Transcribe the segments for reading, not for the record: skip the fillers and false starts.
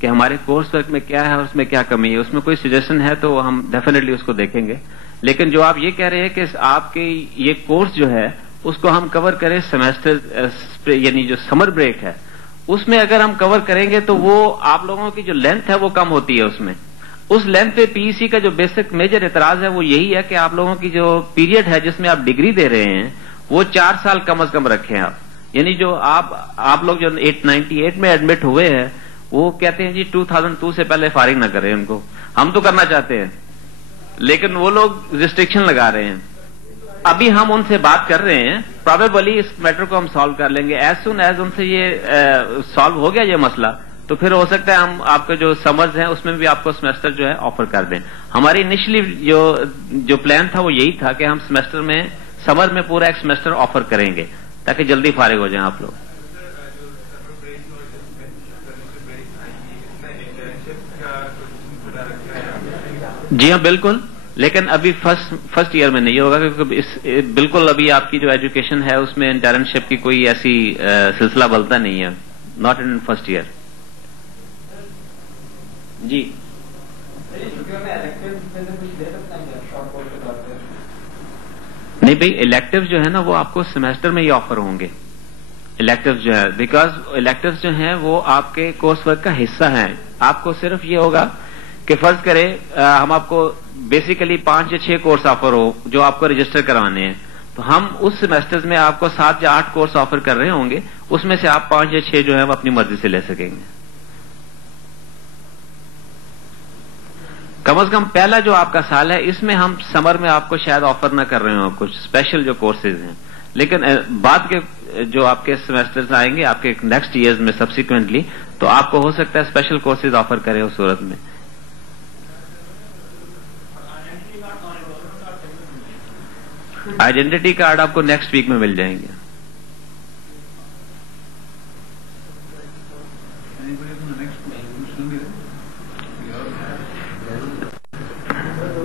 کہ ہمارے course work میں کیا ہے اور اس میں کیا کمی ہے. اس میں کوئی سجیشن ہے تو ہم ڈیفینیٹلی اس کو دیکھیں گے. لیکن جو آپ یہ کہہ رہے ہیں کہ آپ کے یہ کورس جو ہے اس کو ہم کور کریں سیمسٹر یعنی جو سمر بریک ہے اس میں اگر ہم کور کریں گے تو وہ آپ لوگوں کی جو لینتھ ہے وہ کم ہوتی ہے. اس لینتھ پہ پی ای سی کا جو بیسک میجر اعتراض ہے وہ یہی ہے کہ آپ لوگوں کی جو پیریڈ ہے جس میں آپ ڈگری دے رہے ہیں وہ 4 سال کم از کم رکھیں آپ. یعنی جو آپ لوگ جو 898 میں ایڈمٹ ہوئے ہیں وہ کہتے ہیں جی 2002 سے پہلے فارغ نہ کریں ان کو. ہم تو کرنا چاہتے ہیں لیکن وہ لوگ ریسٹرکشن لگا رہے ہیں. ابھی ہم ان سے بات کر رہے ہیں, پرابیبلی اس میٹر کو ہم سالو کر لیں گے. ایز سون ایز ان سے یہ سالو ہو گیا یہ مسئلہ تو پھر ہو سکتا ہے ہم آپ کے جو سمرز ہیں اس میں بھی آپ کو سیمسٹر جو ہے آفر کر دیں. ہماری انیشلی جو پلان تھا وہ یہی تھا کہ ہم سیمسٹر میں سمر میں پورا ایک سیمسٹر آفر کریں گے تاکہ جلدی فارغ ہو جائیں آپ لوگ. جی ہاں بالکل, لیکن ابھی فرسٹ ایئر میں نہیں ہوگا کیونکہ بالکل ابھی آپ کی جو ایجوکیشن ہے اس میں انٹرنشپ کی کوئی ایسی سلسلہ بلتا نہیں ہے. Not in first year. جی نہیں بھائی, الیکٹو جو ہے نا وہ آپ کو سیمسٹر میں ہی آفر ہوں گے. الیکٹو جو ہے بیکاز الیکٹو جو ہیں وہ آپ کے کورس ورک کا حصہ ہیں. آپ کو صرف یہ ہوگا کہ فرض کریں ہم آپ کو بیسیکلی 5 یا 6 کورس آفر ہو جو آپ کو رجسٹر کروانے ہیں تو ہم اس سیمسٹر میں آپ کو 7 یا 8 کورس آفر کر رہے ہوں گے. اس میں سے آپ 5 یا 6 جو ہے وہ اپنی مرضی سے لے سکیں گے. کم از کم پہلا جو آپ کا سال ہے اس میں ہم سمر میں آپ کو شاید آفر نہ کر رہے ہوں کچھ اسپیشل جو کورسز ہیں, لیکن بعد کے جو آپ کے سیمسٹرز آئیں گے آپ کے نیکسٹ ایئرز میں سبسیکوینٹلی تو آپ کو ہو سکتا ہے اسپیشل کورسز آفر کریں اس صورت میں. آئیڈینٹی کارڈ آپ کو نیکسٹ ویک میں مل جائیں گے.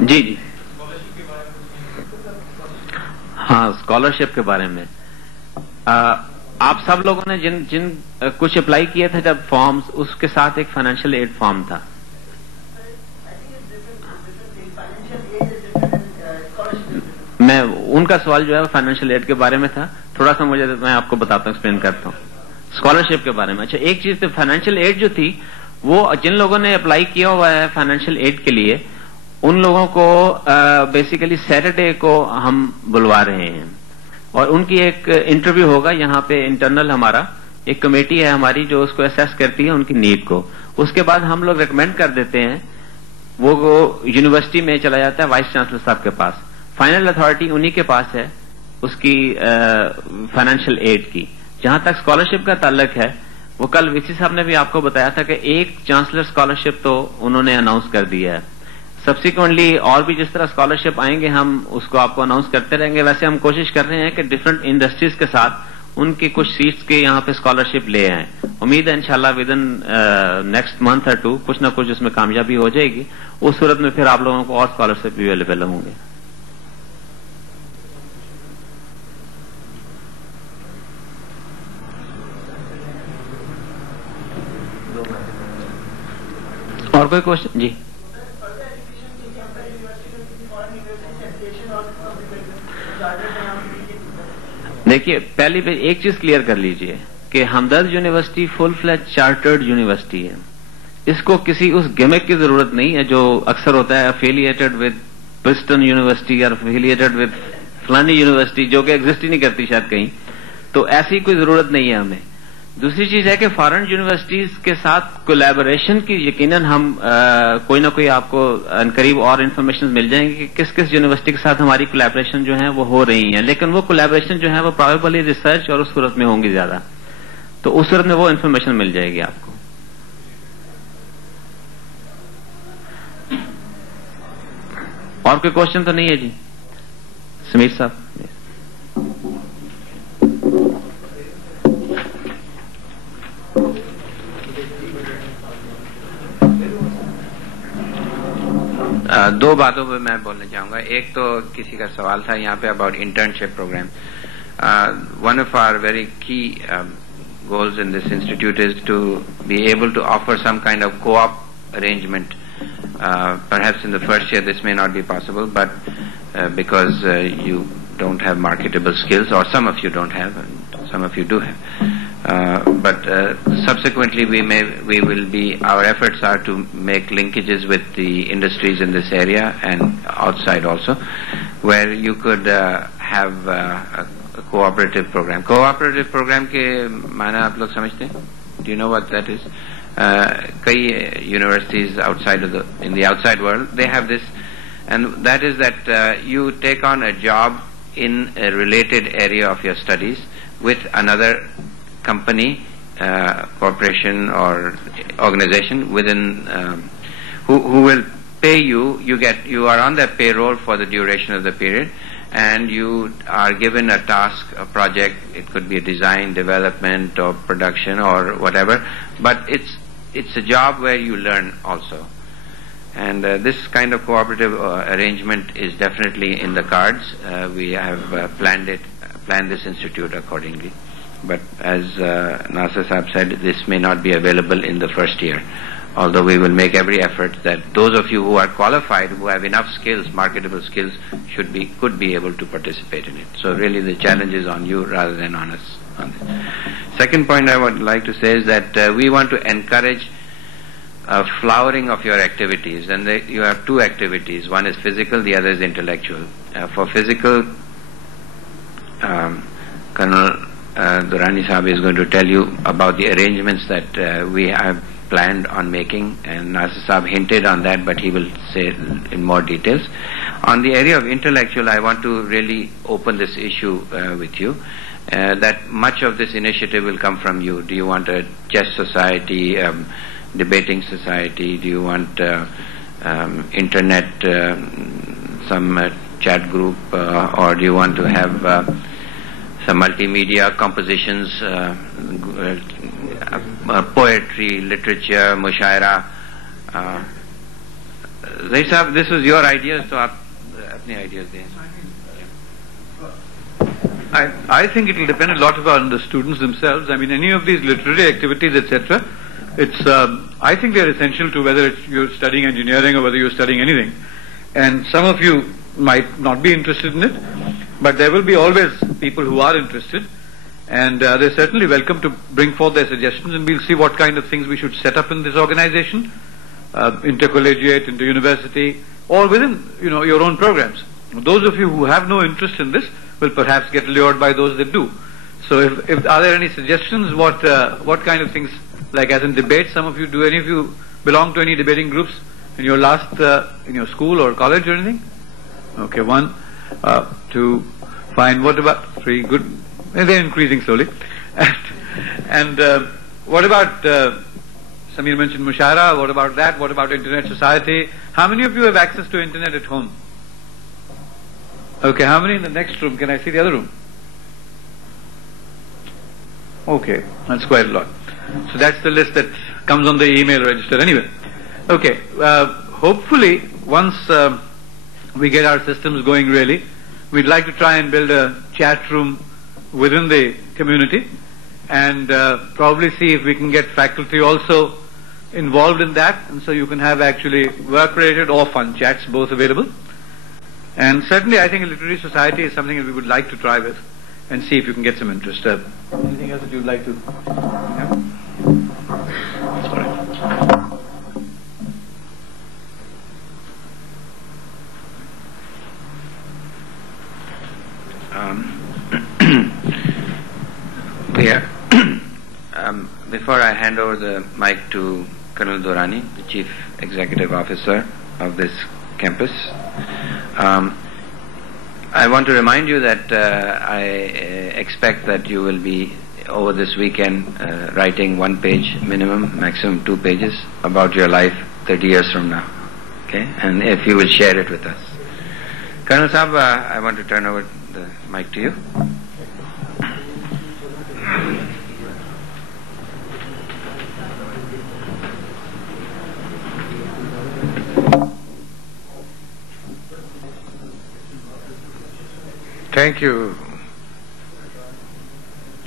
جی جی ہاں, اسکالرشپ کے بارے میں آپ سب لوگوں نے جن کچھ اپلائی کیے تھے جب فارمز, اس کے ساتھ ایک فائنینشیل ایڈ فارم تھا. میں ان کا سوال جو ہے فائنینشیل ایڈ کے بارے میں تھا. تھوڑا سا مجھے میں آپ کو بتاتا ہوں, ایکسپلین کرتا ہوں اسکالرشپ کے بارے میں. اچھا ایک چیز تو فائنینشیل ایڈ جو تھی وہ جن لوگوں نے اپلائی کیا ہوا ہے فائنینشیل ایڈ کے لیے ان لوگوں کو بیسیکلی سیٹرڈے کو ہم بلوا رہے ہیں اور ان کی ایک انٹرویو ہوگا. یہاں پہ انٹرنل ہمارا ایک کمیٹی ہے ہماری جو اس کو اسیس کرتی ہے ان کی نیڈ کو. اس کے بعد ہم لوگ ریکمینڈ کر دیتے ہیں, وہ یونیورسٹی میں چلا جاتا ہے وائس چانسلر صاحب کے پاس. فائنل اتھارٹی انہی کے پاس ہے اس کی فائنینشیل ایڈ کی. جہاں تک اسکالرشپ کا تعلق ہے وہ کل وی سی صاحب نے بھی آپ کو بتایا تھا کہ ایک چانسلر اسکالرشپ تو انہوں نے اناؤنس کر دیا ہے. سبسیکوینٹلی اور بھی جس طرح اسکالرشپ آئیں گے ہم اس کو آپ کو اناؤنس کرتے رہیں گے. ویسے ہم کوشش کر رہے ہیں کہ ڈفرنٹ انڈسٹریز کے ساتھ ان کی کچھ سیٹس کے یہاں پہ اسکالرشپ لے آئیں. امید ہے انشاءاللہ ود ان نیکسٹ منتھ اور 2 کچھ نہ کچھ اس میں کامیابی ہو جائے گی. اس صورت میں پھر آپ لوگوں کو اور اسکالرشپ بھی اویلیبل ہوں گے. اور کوئی کوشچن؟ جی دیکھیے, پہلی ایک چیز کلیئر کر لیجئے کہ ہمدرد یونیورسٹی فل فلیج چارٹرڈ یونیورسٹی ہے. اس کو کسی اس گیمک کی ضرورت نہیں ہے جو اکثر ہوتا ہے افیلیٹڈ ود پرسٹن یونیورسٹی اور افیلیٹڈ ود فلانی یونیورسٹی جو کہ ایگزسٹ ہی نہیں کرتی شاید کہیں. تو ایسی کوئی ضرورت نہیں ہے ہمیں. دوسری چیز ہے کہ فارن یونیورسٹیز کے ساتھ کولیبوریشن کی یقیناً ہم کوئی نہ کوئی آپ کو قریب اور انفارمیشن مل جائیں گی کہ کس کس یونیورسٹی کے ساتھ ہماری کولیبوریشن جو ہیں وہ ہو رہی ہیں. لیکن وہ کولیبوریشن جو ہے وہ پرابیبلی ریسرچ اور اس صورت میں ہوں گی زیادہ, تو اس صورت میں وہ انفارمیشن مل جائے گی آپ کو. اور کوئی کوشچن تو نہیں ہے؟ جی سمیر صاحب. دو باتوں پہ میں بولنا چاہوں گا. ایک تو کسی کا سوال تھا یہاں پہ about internship programme. One of our very key goals in this institute is to be able to offer some kind of co-op arrangement. Perhaps in the first year this may not be possible, but because you don't have marketable skills, or some of you don't have, and some of you do have. But subsequently our efforts are to make linkages with the industries in this area and outside also, where you could have a cooperative program. Cooperative program ke maana aap log samajhte hain? Do you know what that is? Kai universities in the outside world, they have this, and that is that you take on a job in a related area of your studies with another company, corporation or organization within who will pay you. You are on their payroll for the duration of the period, and you are given a task, a project. It could be a design, development, or production, or whatever. But it's a job where you learn also. And this kind of cooperative arrangement is definitely in the cards. We have planned this institute accordingly. But as Nasir Saab said, this may not be available in the first year. Although we will make every effort that those of you who are qualified, who have enough skills, marketable skills, could be able to participate in it. So really the challenge is on you rather than on us. Second point I would like to say is that we want to encourage flowering of your activities, and you have two activities. One is physical, the other is intellectual. For physical, Colonel Durrani Saab is going to tell you about the arrangements that we have planned on making, and Nasir Saab hinted on that, but he will say in more details. On the area of intellectual, I want to really open this issue with you, that much of this initiative will come from you. Do you want a chess society, debating society? Do you want internet, some chat group, or do you want to have some multimedia compositions, poetry, literature, mushaira? Zahir Sahab, this was your idea, so aap apni ideas dein. I think it will depend a lot on the students themselves. I mean, any of these literary activities, etc., I think they are essential to whether you're studying engineering or whether you're studying anything. And some of you might not be interested in it, but there will be always people who are interested, and they're certainly welcome to bring forth their suggestions, and we'll see what kind of things we should set up in this organization, intercollegiate, inter-university, or within your own programs. Those of you who have no interest in this will perhaps get lured by those that do. So if are there any suggestions, what kind of things, like as in debate, some of you, do any of you belong to any debating groups in your in your school or college or anything? Okay, 1, 2, fine. What about 3? Good. And they're increasing slowly. And what about, Samir mentioned Mushaira, what about that? What about Internet Society? How many of you have access to Internet at home? Okay, how many in the next room? Can I see the other room? Okay, that's quite a lot. So that's the list that comes on the email register anyway. Okay, hopefully once we get our systems going really, we'd like to try and build a chat room within the community, and probably see if we can get faculty also involved in that, and so you can have actually work-related or fun chats both available. And certainly I think a literary society is something that we would like to try with and see if you can get some interest. Anything else that you'd like to? Yeah? Sorry. Before I hand over the mic to Colonel Durrani, the Chief Executive Officer of this campus, I want to remind you that I expect that you will be, over this weekend, writing 1 page minimum, maximum 2 pages, about your life 30 years from now. Okay? And if you will share it with us. Colonel Saab, I want to turn over the mic to you. Thank you,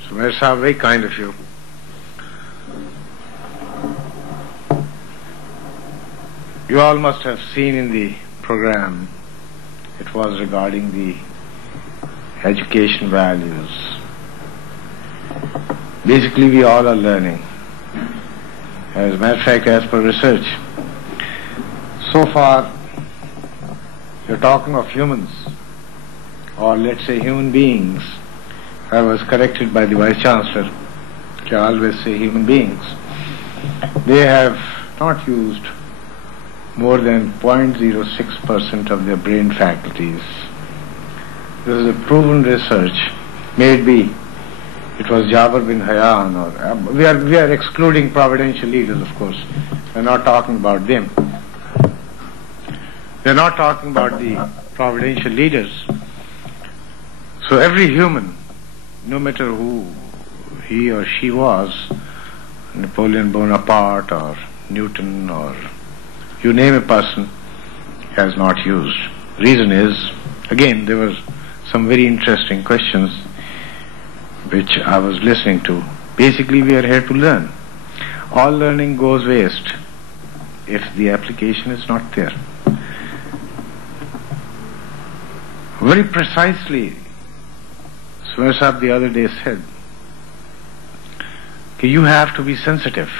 Sumer Saab, very kind of you. You all must have seen in the program, it was regarding the education values. Basically, we all are learning. As a matter of fact, as per research, so far, you're talking of humans, or let's say human beings. I was corrected by the Vice Chancellor, I always say human beings. They have not used more than 0.06% of their brain faculties. This is a proven research. Maybe it was Jabir bin Hayyan, or we are excluding providential leaders, of course. We're not talking about them. We're not talking about the providential leaders. So every human, no matter who he or she was, Napoleon Bonaparte or Newton or you name a person, has not used. Reason is, again, there were some very interesting questions which I was listening to. Basically, we are here to learn. All learning goes waste if the application is not there. Very precisely, Sumir Sahib the other day said, you have to be sensitive.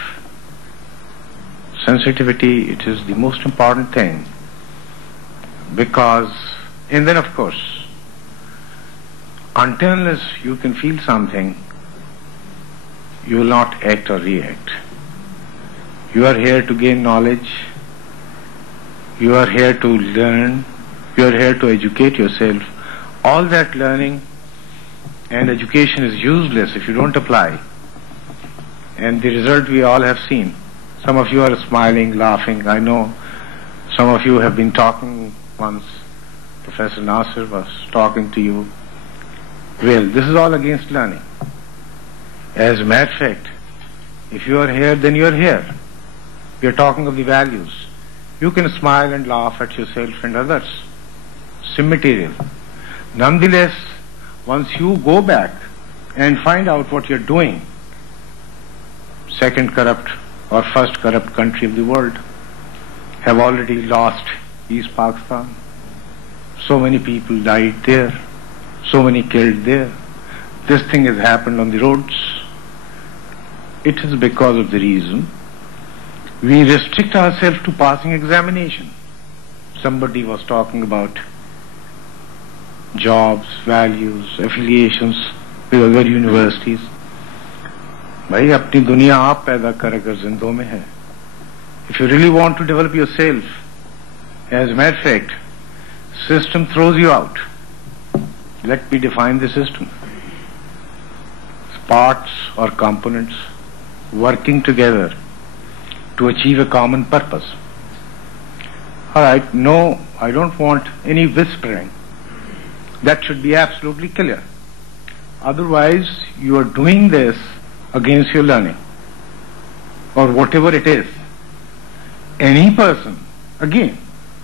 Sensitivity, it is the most important thing, because, and then of course, unless you can feel something, you will not act or react. You are here to gain knowledge, you are here to learn, you are here to educate yourself. All that learning and education is useless if you don't apply. And the result we all have seen. Some of you are smiling, laughing. I know some of you have been talking once. Professor Nasir was talking to you. Well, this is all against learning. As a matter of fact, if you are here, then you are here. We are talking of the values. You can smile and laugh at yourself and others. It's immaterial. Nonetheless, once you go back and find out what you're doing, second corrupt or first corrupt country of the world, have already lost East Pakistan. So many people died there, so many killed there. This thing has happened on the roads. It is because of the reason we restrict ourselves to passing examination. Somebody was talking about jobs, values, affiliations with other universities. بھائی اپنی دنیا آپ پیدا کر اگر زندوں میں ہے. If you really want to develop yourself, as a matter of fact, system throws you out. Let me define the system. Parts or components working together to achieve a common purpose. Alright, no, I don't want any whispering. That should be absolutely clear. Otherwise, you are doing this against your learning, or whatever it is. Any person, again,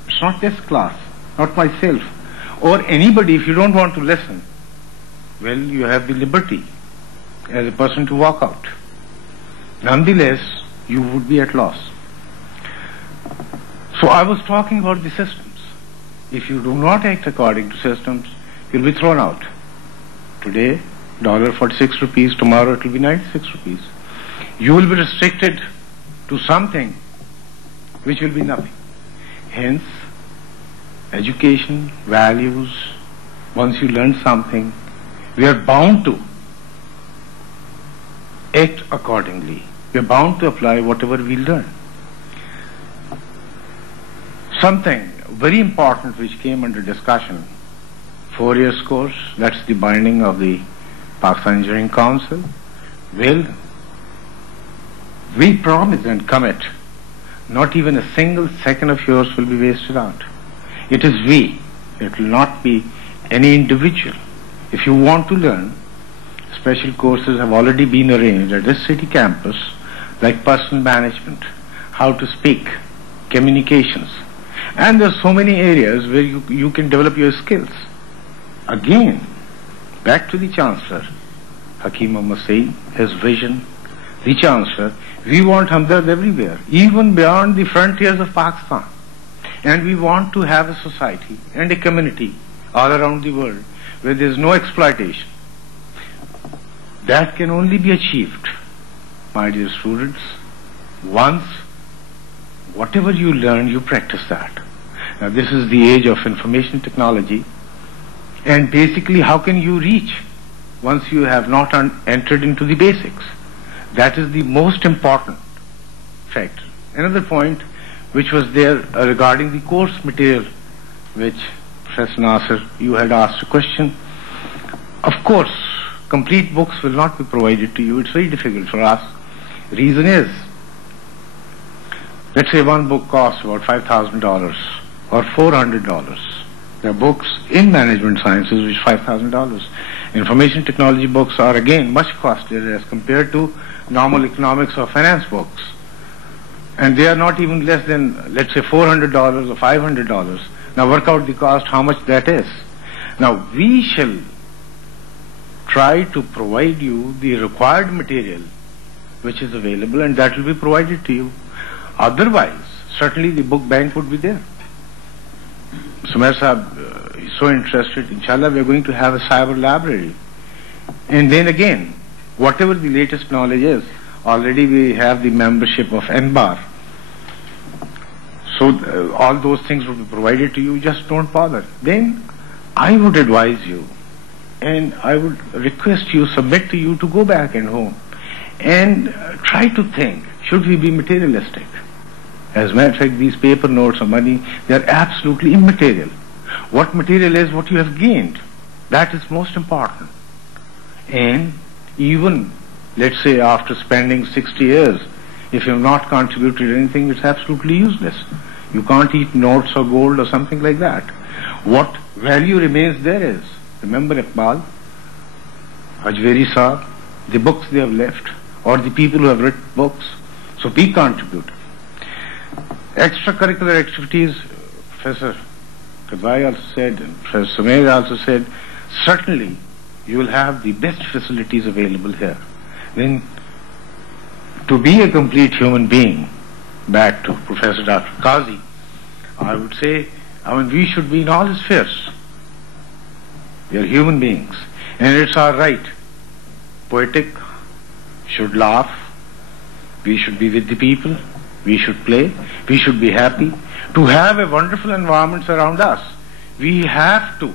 it's not this class, not myself, or anybody, if you don't want to listen, well, you have the liberty as a person to walk out. Nonetheless, you would be at loss. So I was talking about the systems. If you do not act according to systems, you'll be thrown out. Today, $46, tomorrow it will be 96 rupees. You will be restricted to something which will be nothing. Hence, education, values, once you learn something, we are bound to act accordingly. We are bound to apply whatever we learn. Something very important which came under discussion, 4 years course, that's the binding of the Pakistan Engineering Council. Well, we promise and commit, not even a single second of yours will be wasted out. It is we, it will not be any individual. If you want to learn, special courses have already been arranged at this city campus, like personal management, how to speak, communications, and there are so many areas where you can develop your skills. Again, back to the Chancellor, Hakim Muhammad Saeed, his vision, the Chancellor, we want Hamdard everywhere, even beyond the frontiers of Pakistan. And we want to have a society and a community all around the world where there is no exploitation. That can only be achieved, my dear students, once whatever you learn, you practice that. Now this is the age of information technology, and basically how can you reach once you have not entered into the basics? That is the most important factor. Another point which was there regarding the course material, which Professor Nasser, you had asked a question. Of course, complete books will not be provided to you. It's very difficult for us. Reason is, let's say one book costs about $5,000 or $400. There are books in management sciences which $5,000. Information technology books are again much costlier as compared to normal economics or finance books. And they are not even less than, let's say, $400 or $500. Now work out the cost, how much that is. Now we shall try to provide you the required material which is available, and that will be provided to you. Otherwise, certainly the book bank would be there. Sumer Sahab is so interested, inshallah we are going to have a cyber library. And then again, whatever the latest knowledge is, already we have the membership of NBAR. So all those things will be provided to you, just don't bother. Then I would advise you, and I would request you, submit to you to go back and home and try to think, should we be materialistic? As a matter of fact, these paper notes or money, they are absolutely immaterial. What material is what you have gained. That is most important. And even, let's say, after spending 60 years, if you have not contributed anything, it's absolutely useless. You can't eat notes or gold or something like that. What value remains there is, remember Iqbal, Ajveri Sahab, the books they have left, or the people who have written books. So be contributive. Extracurricular activities, Professor Kadwai also said, and Professor Sumer also said, certainly you will have the best facilities available here. Then, to be a complete human being, back to Professor Dr. Qazi, I would say, we should be in all spheres. We are human beings, and it's our right. Poetic, should laugh, we should be with the people, we should play, we should be happy. To have a wonderful environment around us, we have to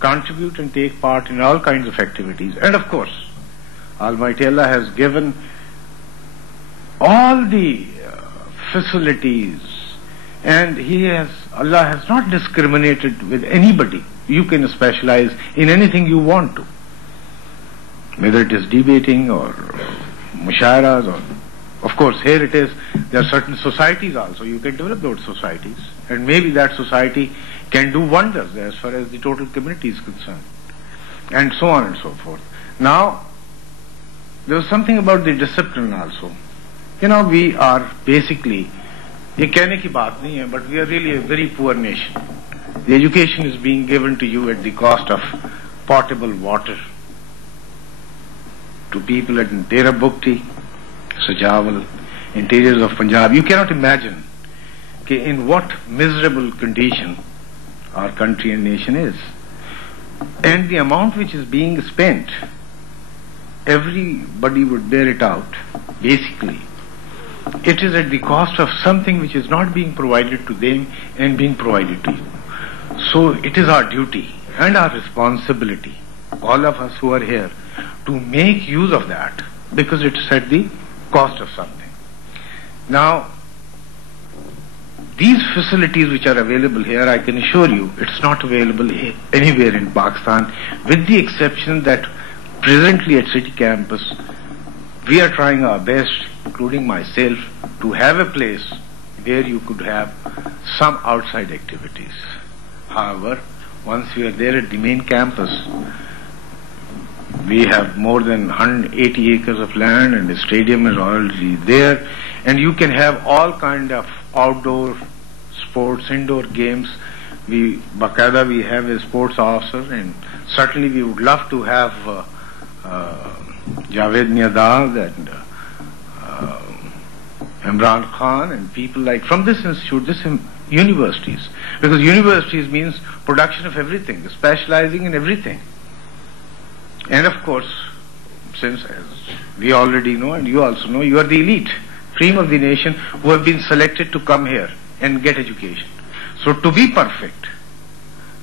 contribute and take part in all kinds of activities. And of course, Almighty Allah has given all the facilities, and Allah has not discriminated with anybody. You can specialize in anything you want to, whether it is debating or mushairas, or of course here it is, there are certain societies also, you can develop those societies, and maybe that society can do wonders as far as the total community is concerned, and so on and so forth. Now, there was something about the discipline also. We are basically, ye kehne ki baat nahi hai, but we are really a very poor nation. The education is being given to you at the cost of potable water to people at Dera Bukti, Sajawal, interiors of Punjab. You cannot imagine in what miserable condition our country and nation is. And the amount which is being spent, everybody would bear it out. Basically, it is at the cost of something which is not being provided to them and being provided to you. So it is our duty and our responsibility, all of us who are here, to make use of that, because it's at the cost of something. Now, these facilities which are available here, I can assure you, it's not available anywhere in Pakistan, with the exception that presently at City Campus, we are trying our best, including myself, to have a place where you could have some outside activities. However, once we are there at the main campus, we have more than 180 acres of land, and the stadium is already there, and you can have all kind of outdoor sports, indoor games. We have a sports officer, and certainly we would love to have Javed Niadad and Imran Khan and people like from this institute, universities, because universities means production of everything, specializing in everything. And of course, since as we already know and you also know, you are the elite, cream of the nation who have been selected to come here and get education. So to be perfect,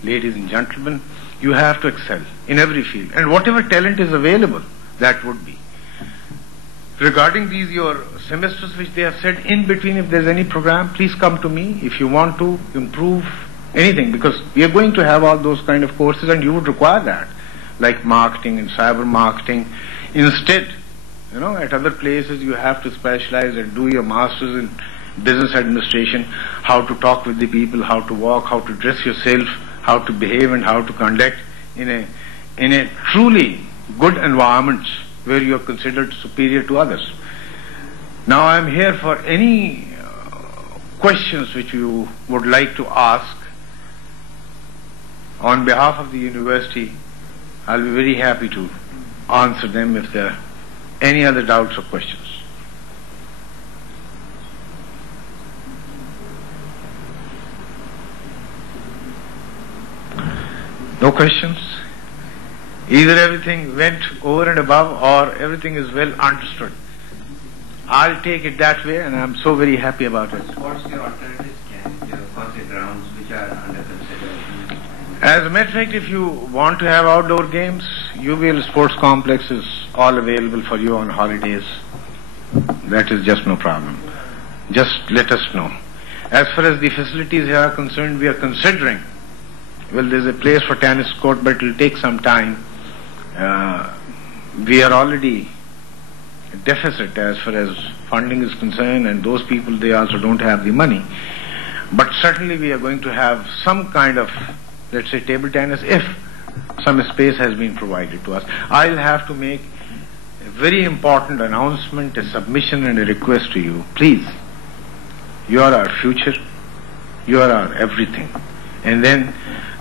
ladies and gentlemen, you have to excel in every field, and whatever talent is available, that would be. Regarding these your semesters which they have said, in between if there is any program, please come to me if you want to improve anything, because we are going to have all those kind of courses and you would require that, like marketing and cyber marketing. Instead, at other places you have to specialize and do your masters in business administration, how to talk with the people, how to walk, how to dress yourself, how to behave and how to conduct in a truly good environment where you are considered superior to others. Now I am here for any questions which you would like to ask. On behalf of the university, I'll be very happy to answer them if there are any other doubts or questions. No questions? Either everything went over and above or everything is well understood. I'll take it that way, and I'm so very happy about it. What's your alternatives, your further grounds which are under consideration? As a matter of fact, if you want to have outdoor games, UVL Sports Complex is all available for you on holidays. That is just no problem. Just let us know. As far as the facilities here are concerned, we are considering, there's a place for tennis court, but it will take some time. We are already a deficit as far as funding is concerned, and those people, they also don't have the money. But certainly we are going to have some kind of, let's say, table tennis if some space has been provided to us. I'll have to make a very important announcement, a submission and a request to you. Please, you are our future, you are our everything. And then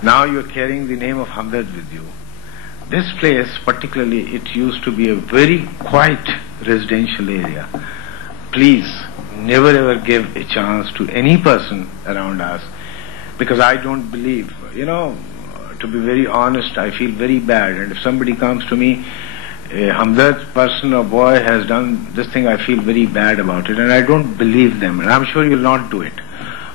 now you are carrying the name of Hamdard with you. This place particularly, it used to be a very quiet residential area. Please never ever give a chance to any person around us, because I don't believe, to be very honest, I feel very bad, and if somebody comes to me, a Hamdard person or boy has done this thing, I feel very bad about it, and I don't believe them, and I'm sure you'll not do it.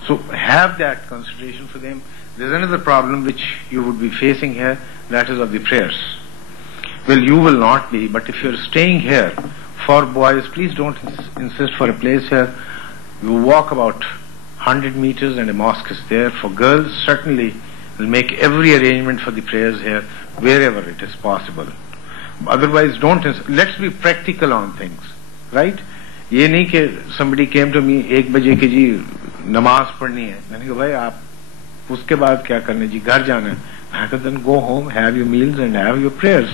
So have that consideration for them. There's another problem which you would be facing here, that is of the prayers. Well, you will not be, but if you're staying here, for boys, please don't insist for a place here. You walk about 100 meters and a mosque is there. For girls, certainly we'll make every arrangement for the prayers here, wherever it is possible. Otherwise, let's be practical on things, right? ये नहीं कि somebody came to me 1 बजे की जी नमाज पढ़नी है, मैंने कहा भाई आप उसके बाद क्या करने जी, घर जाना है. I said, then go home, have your meals and have your prayers.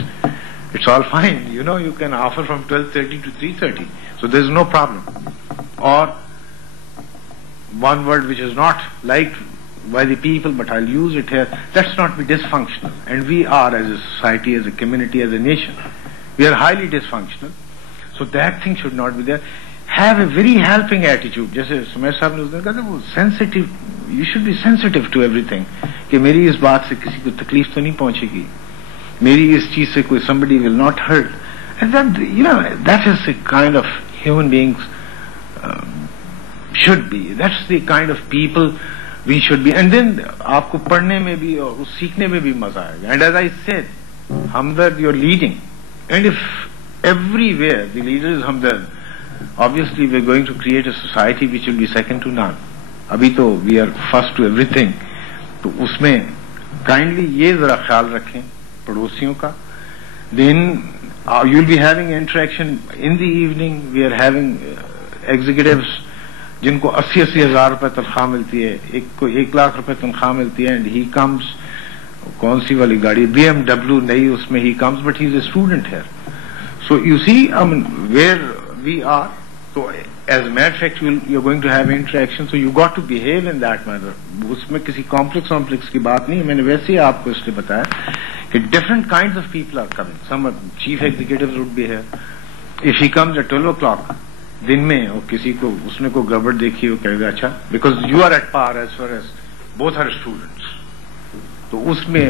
It's all fine. You can offer from 12:30 to 3:30. So there's no problem. Or one word which is not liked by the people, but I'll use it here. Let's not be dysfunctional. And we are, as a society, as a community, as a nation, we are highly dysfunctional. So that thing should not be there. Have a very helping attitude. जैसे सुमेर साहब ने उसने कहा वो sensitive, you should be sensitive to everything. कि मेरी इस बात से किसी को तकलीफ तो नहीं पहुंचेगी, मेरी इस चीज से कोई somebody will not hurt. And that, that is the kind of human beings should be. That's the kind of people we should be. And then आपको पढ़ने में भी और सीखने में भी मजा आएगा. And as I said, Hamdard, you're leading. And if everywhere the leader is Hamdard, obviously we're going to create a society which will be second to none. अभी तो we are first to everything. तो उसमें kindly ये जरा ख्याल रखें पड़ोसियों का. Then you'll be having interaction in the evening. We are having executives जिनको 80-80 हजार रुपए तनख्वाह मिलती है, एक को 1 लाख रुपए तनख्वाह मिलती है, and he comes, कौन सी वाली गाड़ी, BMW नई, उसमें he comes, but he's a student here. So you see, where we are. So as a matter of fact, you're going to have interaction, so you got to behave in that manner. उसमें किसी complex की बात नहीं है. मैंने वैसे ही आपको इसलिए बताया कि different kinds of people are coming. Some chief executives would be here. If he comes at 12 o'clock, دن میں اور کسی کو اس نے کوئی گڑبڑ دیکھی وہ کہے گا اچھا because you are at par as far as both are students. تو اس میں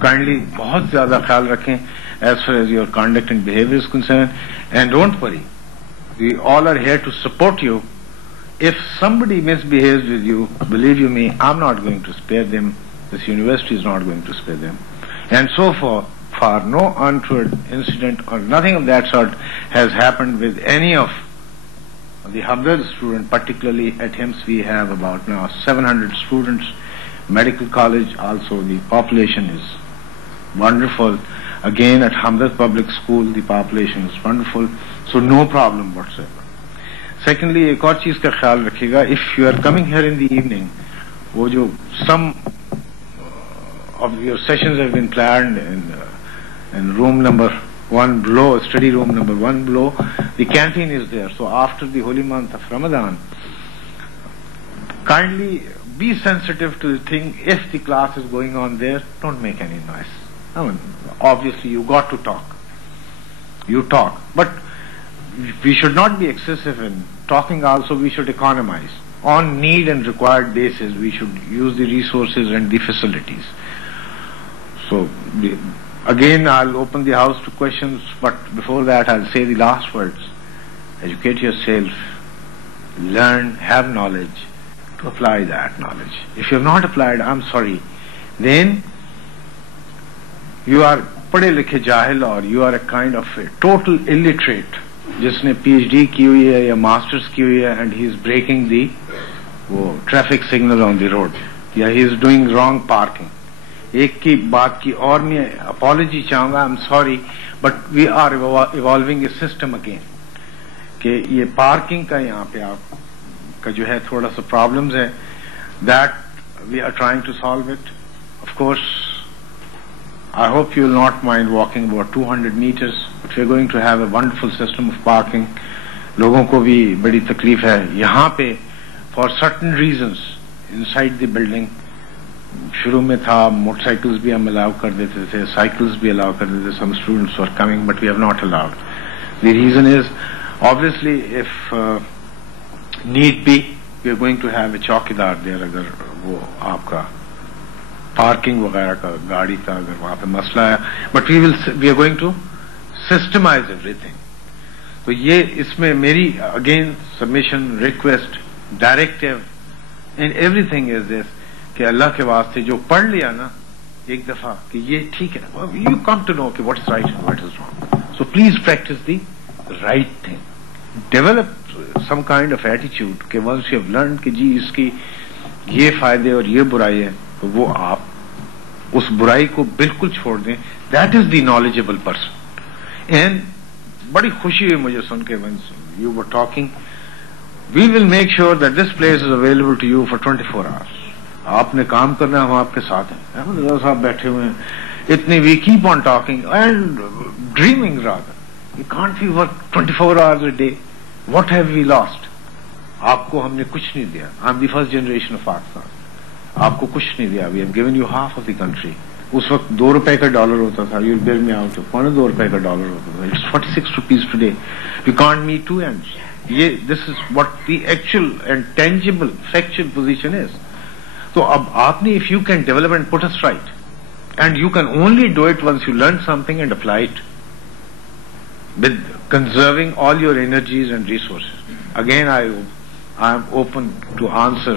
کائنڈلی بہت زیادہ خیال رکھیں as far as your conduct and behaviour is concern, and don't worry, we all are here to support you. If somebody misbehaves with you, believe you me, I'm not going to spare them. This university is not going to spare them. And so far, no untoward incident or nothing of that sort has happened with any of the Hamdard students. Particularly at HIMSS, we have about now 700 students. Medical college also, the population is wonderful. Again, at Hamdard Public School, the population is wonderful. So no problem whatsoever. Secondly ایک اور چیز کا خیال رکھیے گا, if you are coming here in the evening, وہ جو some of your sessions have been planned in room number 1 below, study room number 1 below, the canteen is there. So after the holy month of Ramadan, kindly be sensitive to the thing. If the class is going on there, don't make any noise. I mean, obviously you got to talk. You talk. But we should not be excessive in talking also. We should economize. On need and required basis, we should use the resources and the facilities. So, again, I'll open the house to questions, but before that, I'll say the last words. Educate yourself, learn, have knowledge, to apply that knowledge. If you have not applied, I'm sorry, then you are پڑھے لکھے جاہل اور you are a kind of a total illiterate. جس نے P H D کی ہوئی ہے یا ماسٹرز کی ہوئی ہے and he is breaking the وہ traffic signal on the road, یا ہی از ڈوئنگ رانگ پارکنگ. ایک کی بات کی اور میں اپالوجی چاہوں گا, I am sorry, but we are evolving a system again کہ یہ پارکنگ کا یہاں پہ آپ کا جو ہے تھوڑا سا پرابلمز ہے, that we are trying to solve it. Of course I hope you will not mind walking about 200 meters, but we are going to have a wonderful system of parking. لوگوں کو بھی بڑی تکلیف ہے یہاں پہ for certain reasons inside the building. شروع میں تھا موٹر سائیکلز بھی ہم الاؤ کر دیتے تھے, سائیکلز بھی الاؤ کر دیتے تھے. Some students were coming, but we have not allowed. The reason is, obviously, if need be, we are going to have a چوکیدار there اگر وہ آپ کا پارکنگ وغیرہ کا گاڑی کا اگر وہاں پہ مسئلہ ہے, but we are going to systemize everything. تو یہ اس میں میری again submission, request, directive and everything is this کہ اللہ کے واسطے جو پڑھ لیا نا ایک دفعہ کہ یہ ٹھیک ہے, یو کم ٹو نو کہ what is right and what is wrong. So please practice the right thing, develop some kind of ایٹیچیوڈ کہ ونس یو ہیو لرن کہ جی اس کی یہ فائدے اور یہ برائی ہے, تو وہ آپ اس برائی کو بالکل چھوڑ دیں. That is the knowledgeable person. اینڈ بڑی خوشی ہوئی مجھے سن کے when you were talking, we will make sure that this place is available to you for 24 hours. آپ نے کام کرنا ہے, ہم آپ کے ساتھ ہیں. احمد رضا صاحب بیٹھے ہوئے ہیں اتنی, we keep on talking and dreaming rather. You can't be work 24 hours a day. What have we lost? آپ کو ہم نے کچھ نہیں دیا. I am the first generation of Pakistan. آپ کو کچھ نہیں دیا. We have given you half of the country. اس وقت $2 کا ڈالر ہوتا تھا. You beer me out. $2 کا ڈالر ہوتا تھا. It's 46 rupees today. You can't meet two ends. یہ this is what the actual and tangible factual position is. تو اب آپ نے if you can develop and put اس right, and you can only do it once you learn something and apply it with conserving all your energies and resources. Again, I am open to answer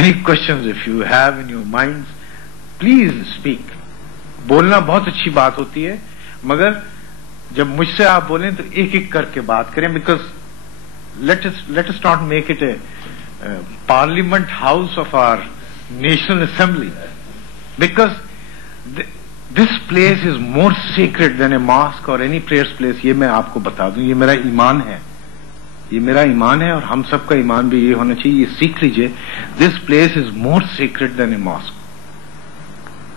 any questions if you have in your minds. Please speak. بولنا بہت اچھی بات ہوتی ہے, مگر جب مجھ سے آپ بولیں تو ایک ایک کر کے بات کریں, because let us not make it a parliament house of our national assembly, because this place is more sacred than a mosque or any prayer's place. یہ میں آپ کو بتا دوں, یہ میرا ایمان ہے. یہ میرا ایمان ہے اور ہم سب کا ایمان بھی یہ ہونا چاہیے. یہ سیکھ لیجئے, this place is more sacred than a mosque.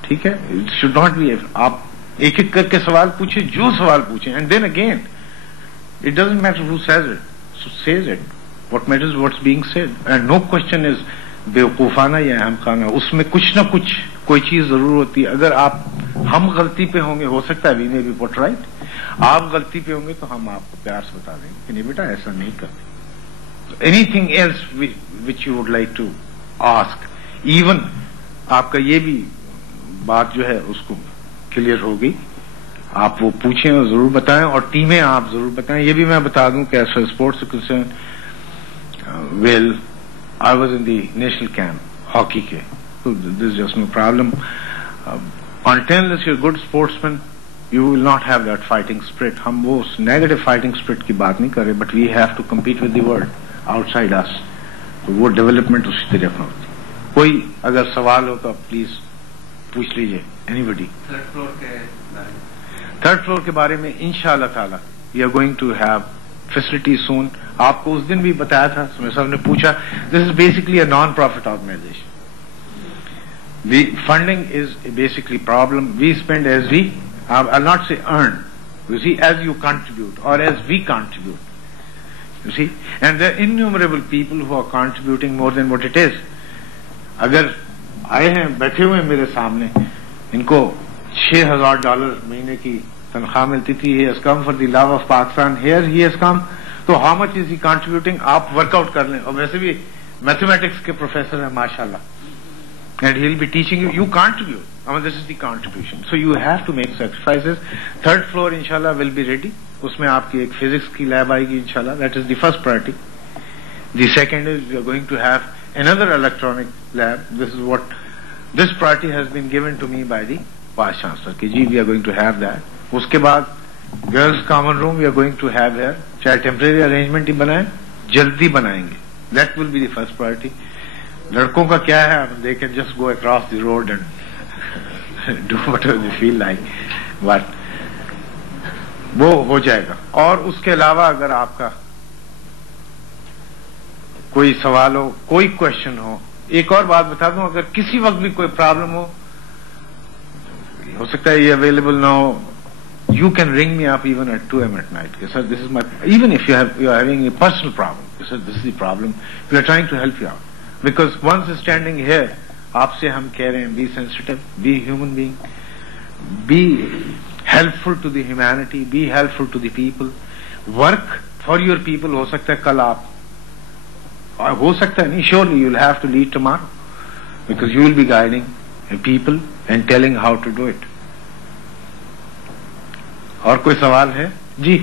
ٹھیک ہے, it should not be. آپ ایک ایک کر کے سوال پوچھیں, جو سوال پوچھیں, and then again it doesn't matter who says it, so says it. What matters is what's being said, and no question is بیوقوفانہ یا اہم خانہ. اس میں کچھ نہ کچھ کوئی چیز ضرور ہوتی ہے. اگر آپ ہم غلطی پہ ہوں گے, ہو سکتا ہے وی میں بھی پٹ رائٹ, آپ غلطی پہ ہوں گے تو ہم آپ کو پیار سے بتا دیں گے کہ نہیں بیٹا ایسا نہیں کرتے. Anything else which you would like to ask, even آپ کا یہ بھی بات جو ہے اس کو کلیئر ہو گئی, آپ وہ پوچھیں اور ضرور بتائیں, اور ٹیمیں آپ ضرور بتائیں. یہ بھی میں بتا دوں کہ as far sports concern, well I was in the national camp hockey کے, so this is just no problem. Unless you're a good sportsman, you will not have that fighting spirit. ہم وہ negative fighting spirit کی بات نہیں کر رہے, but we have to compete with the world outside us. تو وہ development اسی طرح کا ہوتی. کوئی اگر سوال ہو تو پلیز پوچھ لیجیے, اینی بڈی. تھرڈ فلور کے بارے میں انشاءاللہ تعالی we are going to have facilities soon. آپ کو اس دن بھی بتایا تھا, سمیر صاحب نے پوچھا, this is basically a non profit organization. The funding is basically problem. We spend as we, I'll not say earn, you see, as you contribute or as we contribute. You see, and there are innumerable people who are contributing more than what it is. اگر آئے ہیں بیٹھے ہوئے میرے سامنے, ان کو $6,000 مہینے کی تنخواہ ملتی تھی, he has come for the love of Pakistan, here he has come, تو how much is he contributing, آپ ورک آؤٹ کر لیں. اور ویسے بھی میتھمیٹکس کے پروفیسر ہیں ماشاء اللہ, and he'll be teaching you, you contribute. I mean, this is the contribution. So you have to make sacrifices. Third floor inshallah will be ready. اس میں آپ کی ایک فزکس کی لیب آئے گی انشاءاللہ. That is the first priority. The second is we are going to have another electronic lab. This is what, this priority has been given to me by the Vice Chancellor. کہ جی we are going to have that. اس کے بعد girls common room we are going to have here. چاہے temporary arrangement ہی بنائیں, جلدی بنائیں گے. That will be the first priority. لڑکوں کا کیا ہے, they can just go across the road and do whatever they feel like, but وہ ہو جائے گا. اور اس کے علاوہ اگر آپ کا کوئی سوال ہو, کوئی کوشچن ہو, ایک اور بات بتا دوں, اگر کسی وقت بھی کوئی پرابلم ہو سکتا ہے یہ اویلیبل نہ ہو, you can ring me up even at 2 a.m. at night. Sir, this is my, even if you are having a personal problem, sir, this is the problem, we are trying to help you out. Because once standing here, آپ سے ہم کہہ رہے ہیں, be sensitive, be human being, be helpful to the humanity, be helpful to the people, work for your people. ہو سکتا ہے کل آپ, ہو سکتا ہے نہیں, surely you will have to lead tomorrow, because you will be guiding people and telling how to do it. اور کوئی سوال ہے جی؟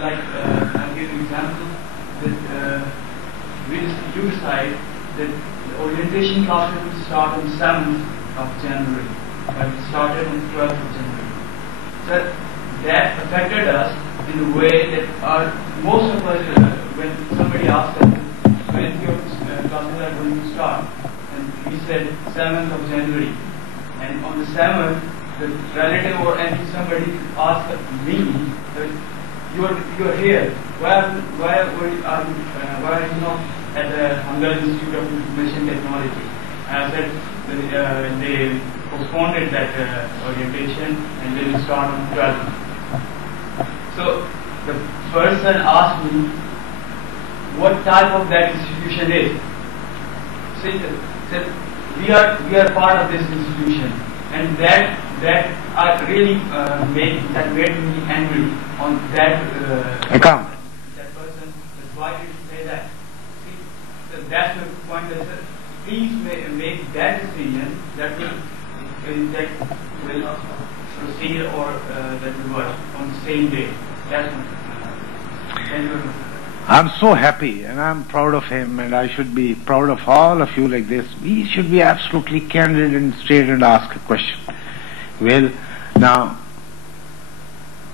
Like, I'll give an example that you decide that the orientation class will start on 7th of January, but it started on 12th of January. So that affected us in the way that most of us, when somebody asked us, when your classes are going to start, and we said 7th of January, and on the 7th, the relative or somebody asked me that, you are here. Why are you not at the Hangal Institute of Information Technology? I said they postponed that orientation and they will start on 12th. So the person asked me what type of that institution is. Said we are part of this institution, and that really made me angry on that account. That person, why did you say that? See, that's the point. That please make that decision that will proceed or that will work on the same day. That's my I'm so happy and I'm proud of him, and I should be proud of all of you like this. We should be absolutely candid and straight and ask a question. Well, now,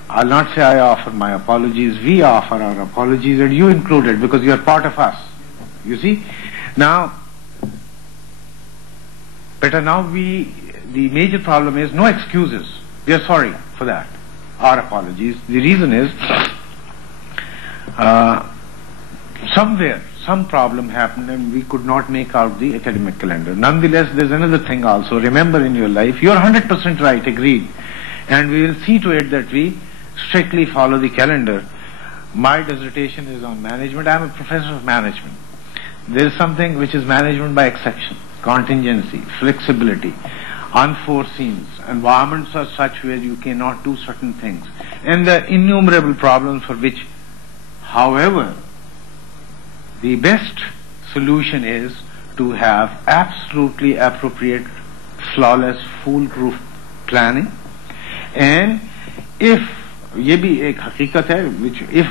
I'll not say I offer my apologies. We offer our apologies, and you included, because you are part of us. You see? Now, better now the major problem is no excuses. We are sorry for that. Our apologies. The reason is, somewhere, some problem happened and we could not make out the academic calendar. Nonetheless, there's another thing also. Remember in your life, you're 100% right, agreed. And we will see to it that we strictly follow the calendar. My dissertation is on management. I am a professor of management. There is something which is management by exception, contingency, flexibility, unforeseen. Environments are such where you cannot do certain things. And the innumerable problems for which, however, the best solution is to have absolutely appropriate, flawless, foolproof planning. And if, ye bhi ek haqiqat hai, which if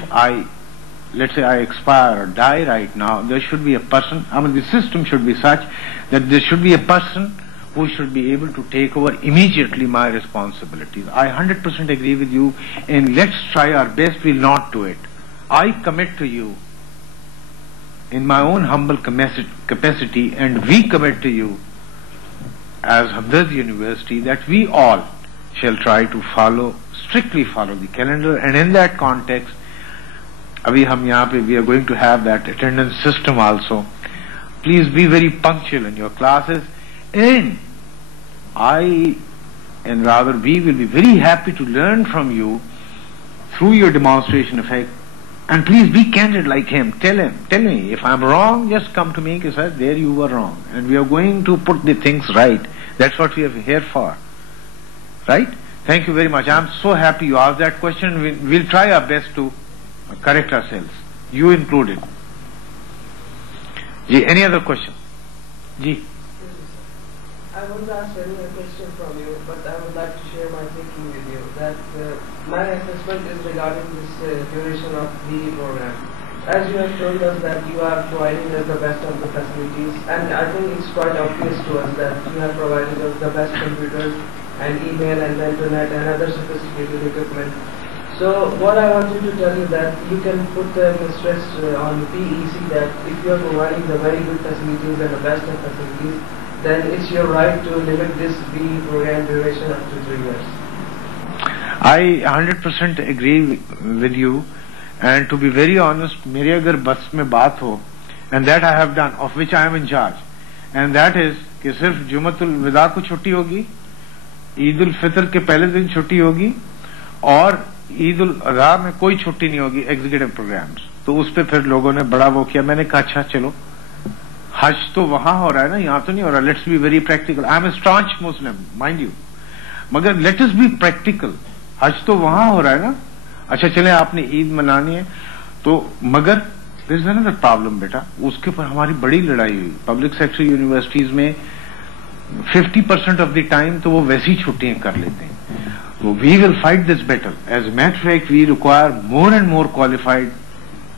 let's say I expire or die right now, there should be a person, the system should be such that there should be a person who should be able to take over immediately my responsibilities. I 100% agree with you, and let's try our best. We'll not do it. I commit to you in my own humble capacity, and we commit to you as Hamdard University that we all shall try to strictly follow the calendar, and in that context, we are going to have that attendance system also. Please be very punctual in your classes, and we will be very happy to learn from you through your demonstration effect. And please be candid like him. Tell me, if I'm wrong, just come to me and say, there you were wrong. And we are going to put the things right. That's what we are here for. Right? Thank you very much. I'm so happy you asked that question. We'll try our best to correct ourselves. You included. Any other question? I won't ask any question from you, but I would like to share my thinking with you that my assessment is regarding this duration of the program. As you have told us that you are providing us the best of the facilities, and I think it's quite obvious to us that you have provided us the best computers and email and the internet and other sophisticated equipment. So what I wanted to tell you that you can put the stress on PEC that if you are providing the very good facilities and the best of facilities, then it's your right to limit this BE program duration up to 3 years. I 100% agree with you, and to be very honest, मेरे अगर बस में बात हो, and that I have done, of which I am in charge, and that is कि सिर्फ जुमतुल विदा को छुट्टी होगी, ईद उल फितर के पहले दिन छुट्टी होगी, और ईद उल अज़हा में कोई छुट्टी नहीं होगी एग्जीक्यूटिव प्रोग्राम्स. तो उस पे फिर लोगों ने बड़ा वो किया. मैंने कहा अच्छा चलो, हज तो वहां हो रहा है ना, यहां तो नहीं हो रहा. Let's be very practical. I am a staunch Muslim, mind you, मगर लेट अस बी प्रैक्टिकल. हज तो वहां हो रहा है ना. अच्छा चले, आपने ईद मनानी है तो, मगर देयर इज अनदर प्रॉब्लम बेटा, उसके ऊपर हमारी बड़ी लड़ाई हुई. पब्लिक सेक्टर यूनिवर्सिटीज में 50% ऑफ द टाइम तो वो वैसी छुट्टियां कर लेते हैं. तो we will fight this battle. As matter of fact we require more and more qualified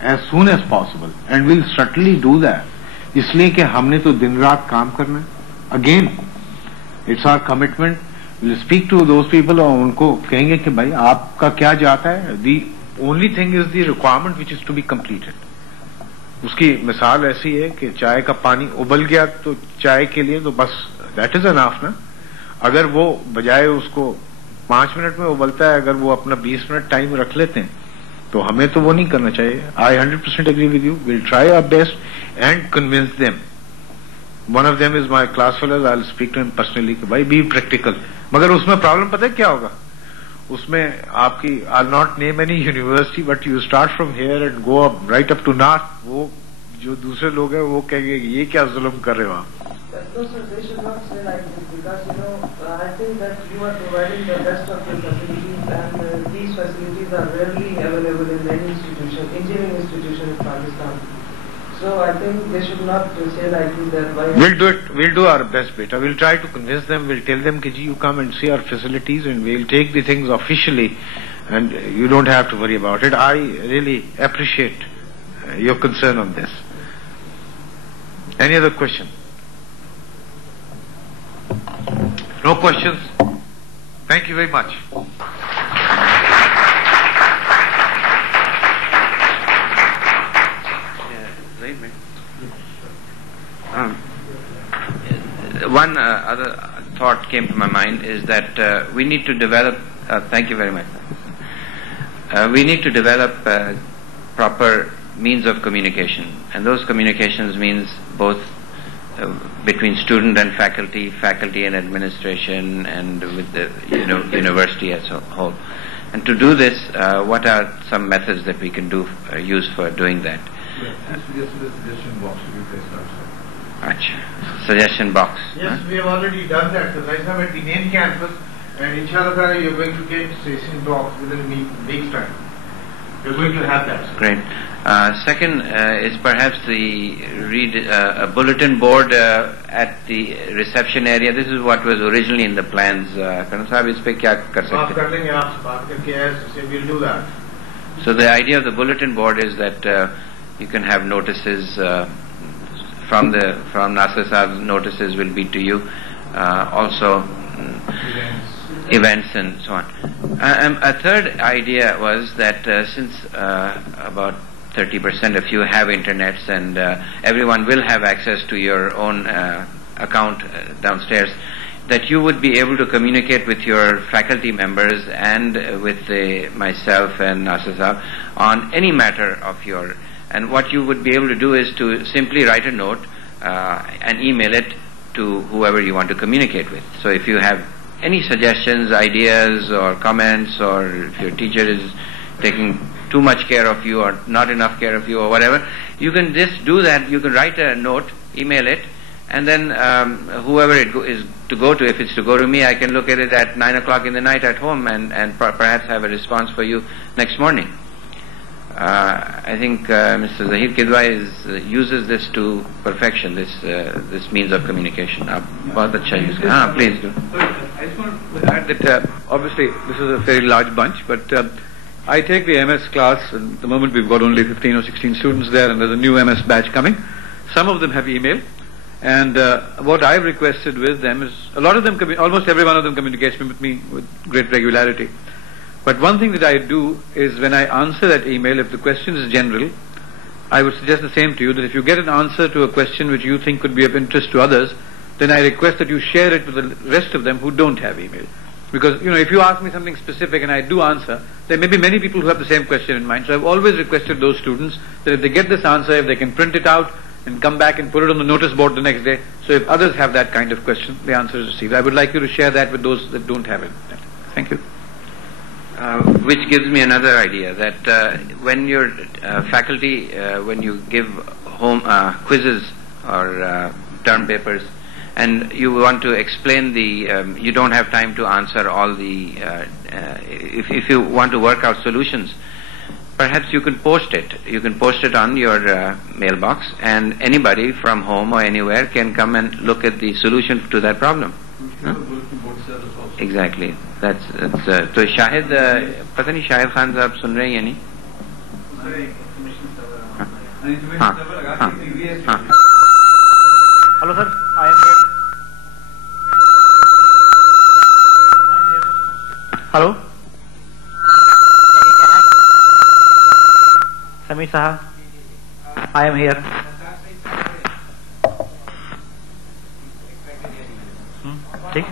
as soon as possible, and will certainly do that. इसलिए कि हमने तो दिन रात काम करना है. Again it's our commitment. Will speak to those people, और उनको कहेंगे कि भाई आपका क्या जाता है. The only thing is the requirement which is to be completed. उसकी मिसाल ऐसी है कि चाय का पानी उबल गया तो चाय के लिए तो बस दैट इज एनफ ना. अगर वो बजाय उसको 5 मिनट में उबलता है, अगर वो अपना 20 मिनट टाइम रख लेते हैं, तो हमें तो वो नहीं करना चाहिए. I 100% agree with you. Will try our best and convince them. One of them is my class fellows. I will speak to him personally कि भाई बी प्रैक्टिकल. मगर उसमें प्रॉब्लम पता है क्या होगा? उसमें आपकी, I will not name any university, but you start from here and go up right up to north. वो जो दूसरे लोग हैं वो कहेंगे ये क्या जुल्म कर रहे हो आप. No, sir, they should not say like this because, I think that you are providing the best of your facilities, and these facilities are rarely available in any institution, engineering institution in Pakistan. So I think they should not say like this that why... We'll do our best, beta. We'll try to convince them. We'll tell them that you come and see our facilities, and we'll take the things officially, and you don't have to worry about it. I really appreciate your concern on this. Any other question? No questions? Thank you very much. One other thought came to my mind is that we need to develop, thank you very much, we need to develop proper means of communication, and those communications means both between student and faculty, faculty and administration, and with the university as a whole. And to do this, what are some methods that we can use for doing that? Suggestion box to be placed outside. Achha. Suggestion box. Yes, we have already done that. So right now at the main campus, and inshallah you're going to get suggestion box within a week's time. You're going to have that. Great. Second is perhaps a bulletin board at the reception area. This is what was originally in the plans. Colonel Sahib, is pe kya kar sakte? We'll do that. So the idea of the bulletin board is that you can have notices from Nasir Sahab's notices will be to you. Also events and so on. A third idea was that since about 30% of you have internets and everyone will have access to your own account downstairs, that you would be able to communicate with your faculty members and with myself and Nasir Sahab on any matter of your. And what you would be able to do is to simply write a note and email it to whoever you want to communicate with. So if you have any suggestions, ideas or comments, or if your teacher is taking too much care of you or not enough care of you or whatever, you can just do that. You can write a note, email it, and then whoever it is to go to, if it's to go to me, I can look at it at 9 o'clock in the night at home and perhaps have a response for you next morning. I think Mr. Zahir Kidwai uses this to perfection, this means of communication. Bahut acha use kar. Please do. I just want to add that obviously this is a very large bunch, but I take the MS class, and at the moment we've got only 15 or 16 students there, and there's a new MS batch coming. Some of them have email, and what I've requested with them is, a lot of them, almost every one of them communicates with me with great regularity. But one thing that I do is when I answer that email, if the question is general, I would suggest the same to you, that if you get an answer to a question which you think could be of interest to others, then I request that you share it with the rest of them who don't have email. Because, if you ask me something specific and I do answer, there may be many people who have the same question in mind. So I've always requested those students that if they get this answer, if they can print it out and come back and put it on the notice board the next day, so if others have that kind of question, the answer is received. I would like you to share that with those that don't have it. Thank you. Which gives me another idea, that when your faculty, when you give home quizzes or term papers, and you want to explain you don't have time to answer all the, if you want to work out solutions, perhaps you can post it. You can post it on your mailbox, and anybody from home or anywhere can come and look at the solution to that problem. Exactly. That's तो शाहिद पता नहीं शाहिद खान साहब सुन रहे हैं या नहीं? हाँ हाँ हाँ. Hello sir, I am here. Hello. Sami Saha, I am here. ठीक.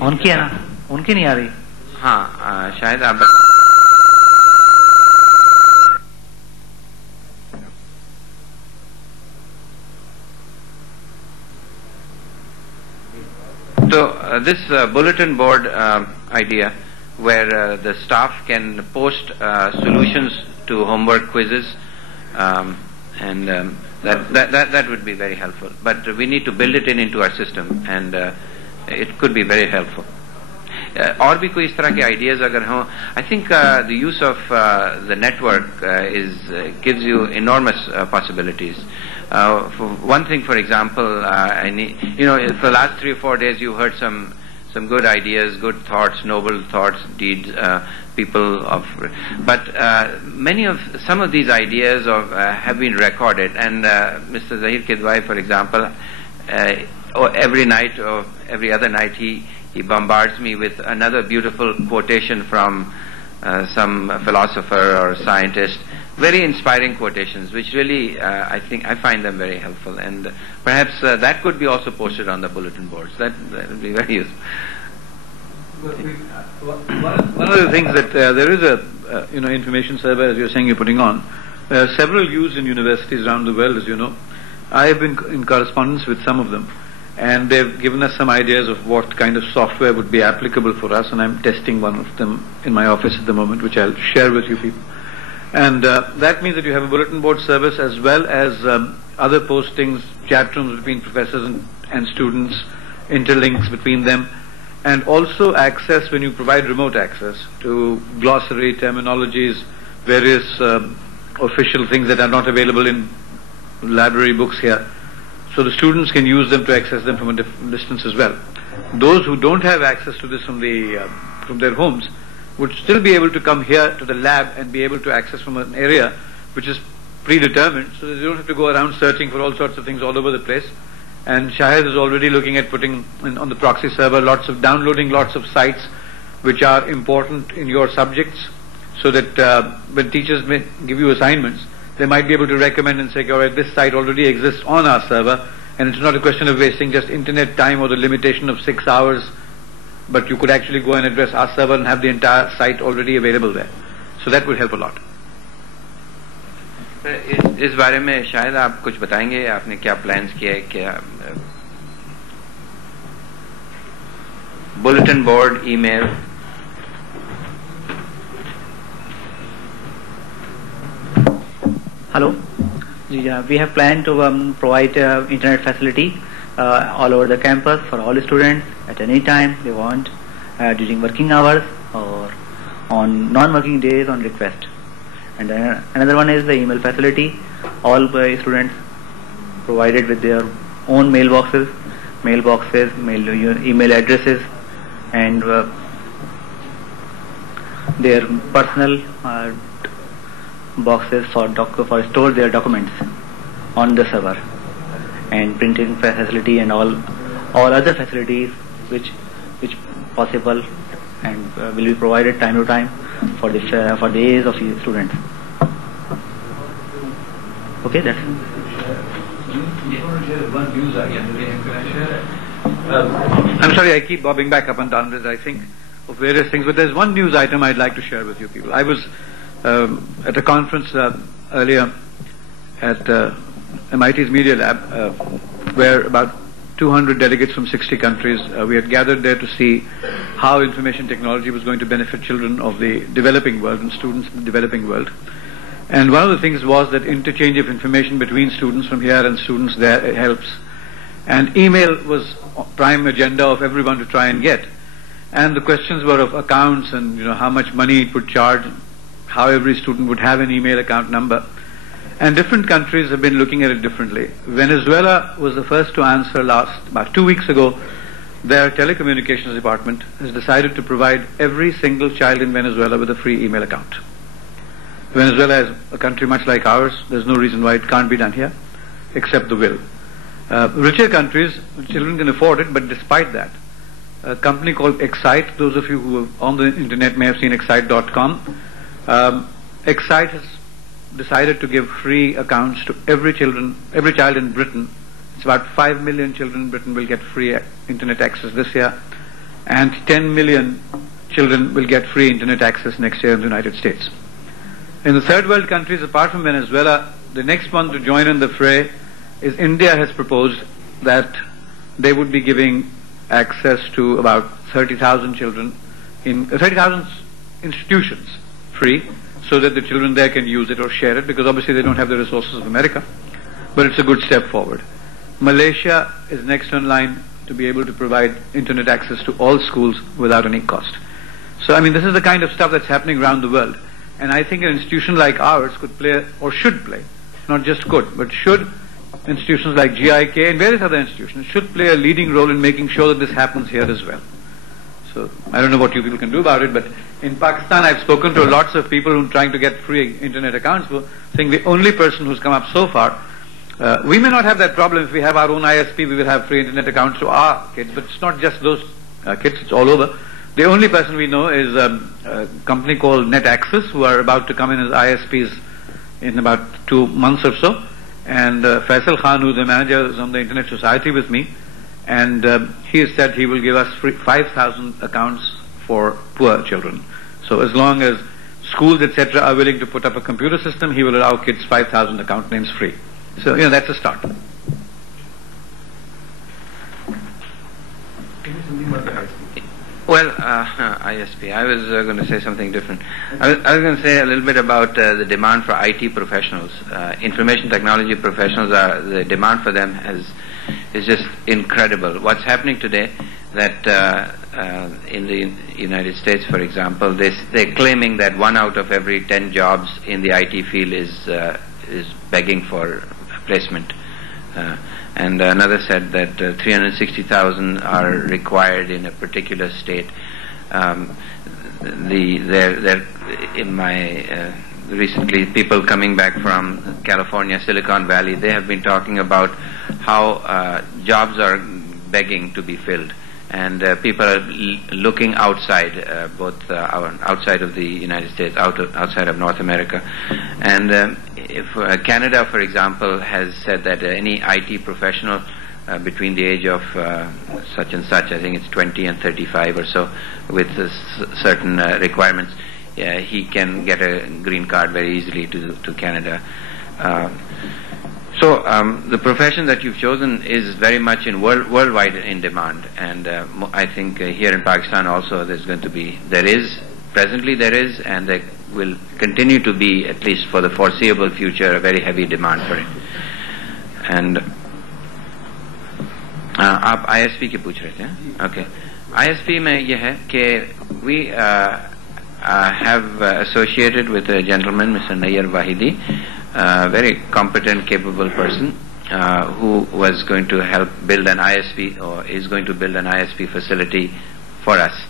उनकी है ना, उनकी नहीं आ रही. हाँ शायद आप So this bulletin board idea, where the staff can post solutions to homework quizzes, and that would be very helpful. But we need to build it into our system, and it could be very helpful. और भी कोई इस तरह के ideas अगर हों, I think the use of the network gives you enormous possibilities. For one thing, for example, for the last 3 or 4 days you heard some good ideas, good thoughts, noble thoughts, deeds, but some of these ideas have been recorded, and Mr. Zahir Kidwai, for example, every night or every other night he bombards me with another beautiful quotation from some philosopher or scientist, very inspiring quotations, which really I find them very helpful, and perhaps that could be also posted on the bulletin boards. That would be very useful. One of the things that there is a information survey, as you're saying, you're putting on. Several used in universities around the world, as you know. I have been in correspondence with some of them, and they've given us some ideas of what kind of software would be applicable for us, and I'm testing one of them in my office at the moment, which I'll share with you people. And that means that you have a bulletin board service as well as other postings, chat rooms between professors and students, interlinks between them, and also access, when you provide remote access, to glossary, terminologies, various official things that are not available in library books here. So the students can use them to access them from a distance as well. Those who don't have access to this from their homes would still be able to come here to the lab and be able to access from an area which is predetermined, so that they don't have to go around searching for all sorts of things all over the place. And Shahid is already looking at putting on the proxy server downloading lots of sites which are important in your subjects, so that when teachers may give you assignments, they might be able to recommend and say, all right, this site already exists on our server, and it's not a question of wasting just internet time or the limitation of 6 hours, but you could actually go and address our server and have the entire site already available there. So that would help a lot. اس بارے میں شاید آپ کچھ بتائیں گے, آپ نے کیا پلانز کیا ہے, کیا bulletin board, email. Hello. Yeah, we have planned to provide internet facility all over the campus for all students at any time they want, during working hours or on non-working days on request. And another one is the email facility. All students provided with their own mailboxes, email addresses, and their personal boxes for store their documents on the server, and printing facility and all other facilities which possible and will be provided time to time for the age of the students. Okay, that's one news item. I'm sorry, I keep bobbing back up and down with, I think, of various things, but there's one news item I'd like to share with you people. I was at a conference earlier at MIT's Media Lab, where about 200 delegates from 60 countries, we had gathered there to see how information technology was going to benefit children of the developing world and students in the developing world. And one of the things was that interchange of information between students from here and students there, it helps. And email was prime agenda of everyone to try and get. And the questions were of accounts and how much money it would charge, how every student would have an email account number. And different countries have been looking at it differently. Venezuela was the first to answer about 2 weeks ago. Their telecommunications department has decided to provide every single child in Venezuela with a free email account. Venezuela is a country much like ours. There's no reason why it can't be done here, except the will. Richer countries, children can afford it, but despite that, a company called Excite, those of you who are on the internet may have seen Excite.com, Excite has decided to give free accounts to every child in Britain. It's about 5 million children in Britain will get free internet access this year, and 10 million children will get free internet access next year in the United States. In the third world countries, apart from Venezuela, the next one to join in the fray is India. Has proposed that they would be giving access to about 30,000 children in 30,000 institutions free, so that the children there can use it or share it, because obviously they don't have the resources of America, but it's a good step forward. Malaysia is next in line to be able to provide internet access to all schools without any cost. So I mean, this is the kind of stuff that's happening around the world, and I think an institution like ours could play, or should play, not just could, but should, institutions like GIK and various other institutions should play a leading role in making sure that this happens here as well. So I don't know what you people can do about it, but in Pakistan I've spoken to lots of people who are trying to get free internet accounts. I think the only person who's come up so far, we may not have that problem. If we have our own ISP, we will have free internet accounts to our kids, but it's not just those kids, it's all over. The only person we know is a company called NetAccess, who are about to come in as ISPs in about 2 months or so. And Faisal Khan, who's the manager, is on the Internet Society with me, and he has said he will give us free 5,000 accounts for poor children. So as long as schools, etc., are willing to put up a computer system, he will allow kids 5,000 account names free. So that's a start. Well, ISP. I was going to say something different. I was going to say a little bit about the demand for IT professionals. Information technology professionals, the demand for them is just incredible. What's happening today, that in the United States, for example, they're claiming that 1 out of every 10 jobs in the IT field is begging for placement. And another said that 360,000 are required in a particular state. Recently, people coming back from California, Silicon Valley, they have been talking about how jobs are begging to be filled, and people are looking outside, both outside of the United States, outside of North America. And if Canada, for example, has said that any IT professional between the age of such and such, I think it's 20 and 35 or so, with certain requirements, he can get a green card very easily to Canada. So the profession that you've chosen is very much worldwide in demand, and I think here in Pakistan also presently there is, and there will continue to be, at least for the foreseeable future, a very heavy demand for it. And آپ ISP کی پوچھ رہے تھے. Okay. ISP میں یہ ہے کہ we have associated with a gentleman, Mr. Nayyar Wahidi, a very competent, capable person who was going to help build an ISP, or is going to build an ISP facility for us.